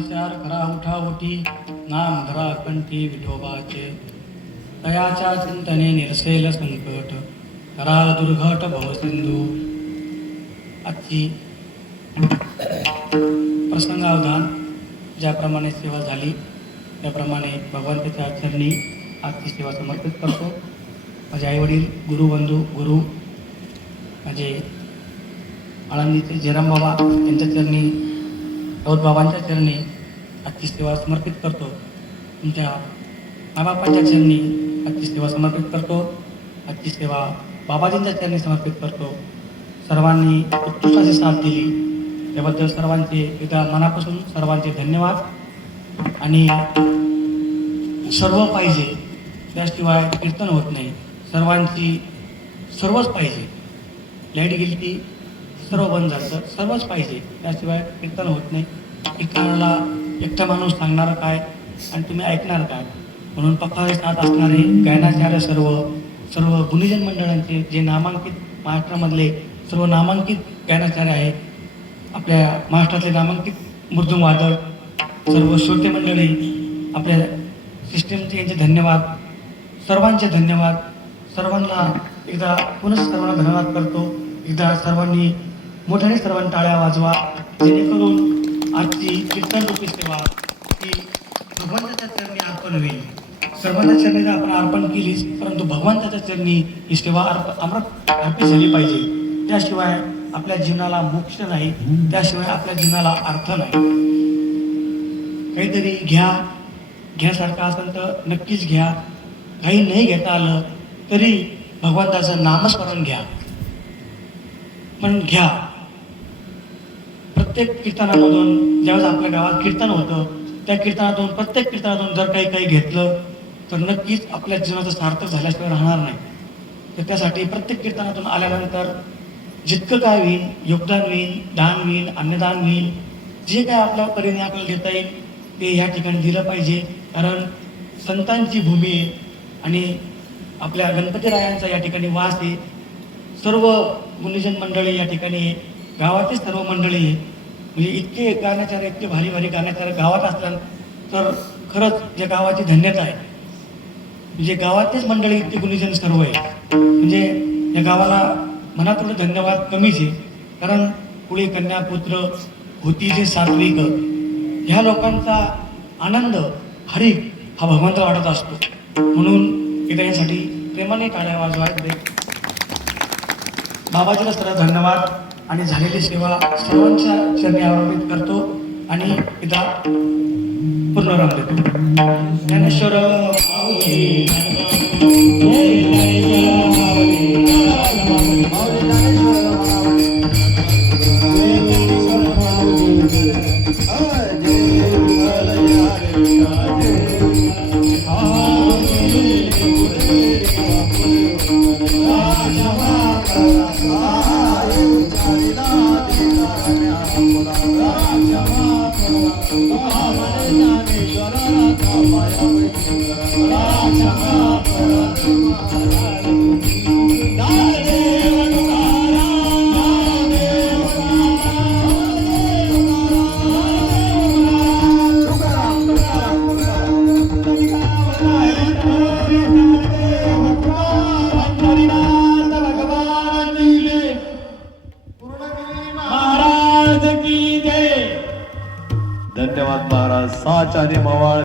विचार करा उठाउठी नाम धरा कंठी विठोबाचे तयाच्या चिंतने निरसेल संकट करा दुर्घट भवसिंधू. आजची प्रसंगावधान ज्याप्रमाणे सेवा झाली त्याप्रमाणे भगवंताच्या चरणी आजची सेवा समर्पित करतो. माझे आईवडील गुरुबंधू गुरु माझे आळंदीचे जयराम बाबा यांच्या चरणी राऊत बाबांच्या चरणी आजची सेवा समर्पित करतो. तुमच्या माबापांच्या चरणी आजची सेवा समर्पित करतो. आजची सेवा बाबाजींच्या चरणी समर्पित करतो. सर्वांनी उत्कृष्ट अशी साथ दिली त्याबद्दल सर्वांचे एकदा मनापासून सर्वांचे धन्यवाद. आणि सर्व पाहिजे त्याशिवाय कीर्तन होत नाही. सर्वच पाहिजे. लाईट गेली ती सर्व बंद झालं सर्वच पाहिजे त्याशिवाय कीर्तन होत नाही. कीर्तनाला एकटा माणूस सांगणार काय आणि तुम्ही ऐकणार काय. म्हणून पक्कावे साथ असणारे गायनाचार्य सर्व गुणीजन मंडळांचे जे नामांकित महाराष्ट्रामधले सर्व नामांकित गायनाचार्य आहेत. आपल्या महाराष्ट्रातले नामांकित मृदुंग वादक सर्व श्रोते मंडळी आपल्या सिस्टीमचे यांचे धन्यवाद. सर्वांचे धन्यवाद. सर्वांना एकदा पुन्हा सर्वांना धन्यवाद करतो. एकदा सर्वांनी मोठ्याने सर्वांनी टाळ्या वाजवा जेणेकरून आजची कीर्तन रूपी सेवा ही भगवंताच्या चरणी अर्पण होईल. सर्वांच्या चरणी आपण अर्पण केलीच परंतु भगवंताच्या चरणी ही सेवा अर्पित झाली पाहिजे. त्याशिवाय आपल्या जीवनाला मोक्ष नाही. त्याशिवाय आपल्या जीवनाला अर्थ नाही. काहीतरी घ्यासारखं असेल तर नक्कीच घ्या. काही नाही घेता आलं तरी भगवंताचं नामस्मरण घ्या पण घ्या. प्रत्येक कीर्तनामधून ज्यावेळेस आपल्या गावात कीर्तन होतं त्या कीर्तनातून प्रत्येक कीर्तनातून जर काही घेतलं तर नक्कीच आपल्या जीवनाचं सार्थक झाल्याशिवाय राहणार नाही. तर त्यासाठी प्रत्येक कीर्तनातून आल्यानंतर जितकं काय होईल योगदान होईल दान होईल अन्नदान होईल जे काय आपल्या परीने आपल्याला देता येईल ते या ठिकाणी दिलं पाहिजे. कारण संतांची भूमी आहे आणि आपल्या गणपतीरायांचा या ठिकाणी वास आहे. सर्व गुणीजन मंडळी या ठिकाणी आहे. गावातील सर्व मंडळी आहे. म्हणजे इतके गाण्याचार्य इतके भारी भारी गाण्याचार्य गावात असतात तर खरंच या गावाची धन्यता आहे. म्हणजे गावातलीच मंडळी इतके गुणीजन सर्व आहे म्हणजे या गावाला मनातून धन्यवाद कमीच आहे. कारण पुढे कन्या पुत्र होती जे सात्विक ह्या लोकांचा आनंद हरिक हा भगवंताला वाटत असतो. म्हणून एकदा यासाठी प्रेमाने टाळ्या वाजवायचे. बाबाजीला सर्व धन्यवाद आणि झालेली सेवा सर्वांच्या चरणी अर्पित करतो आणि एकदा पूर्णराम देतो. ज्ञानेश्वर माऊली धन्यवाद महाराज. साच आणि मवाळ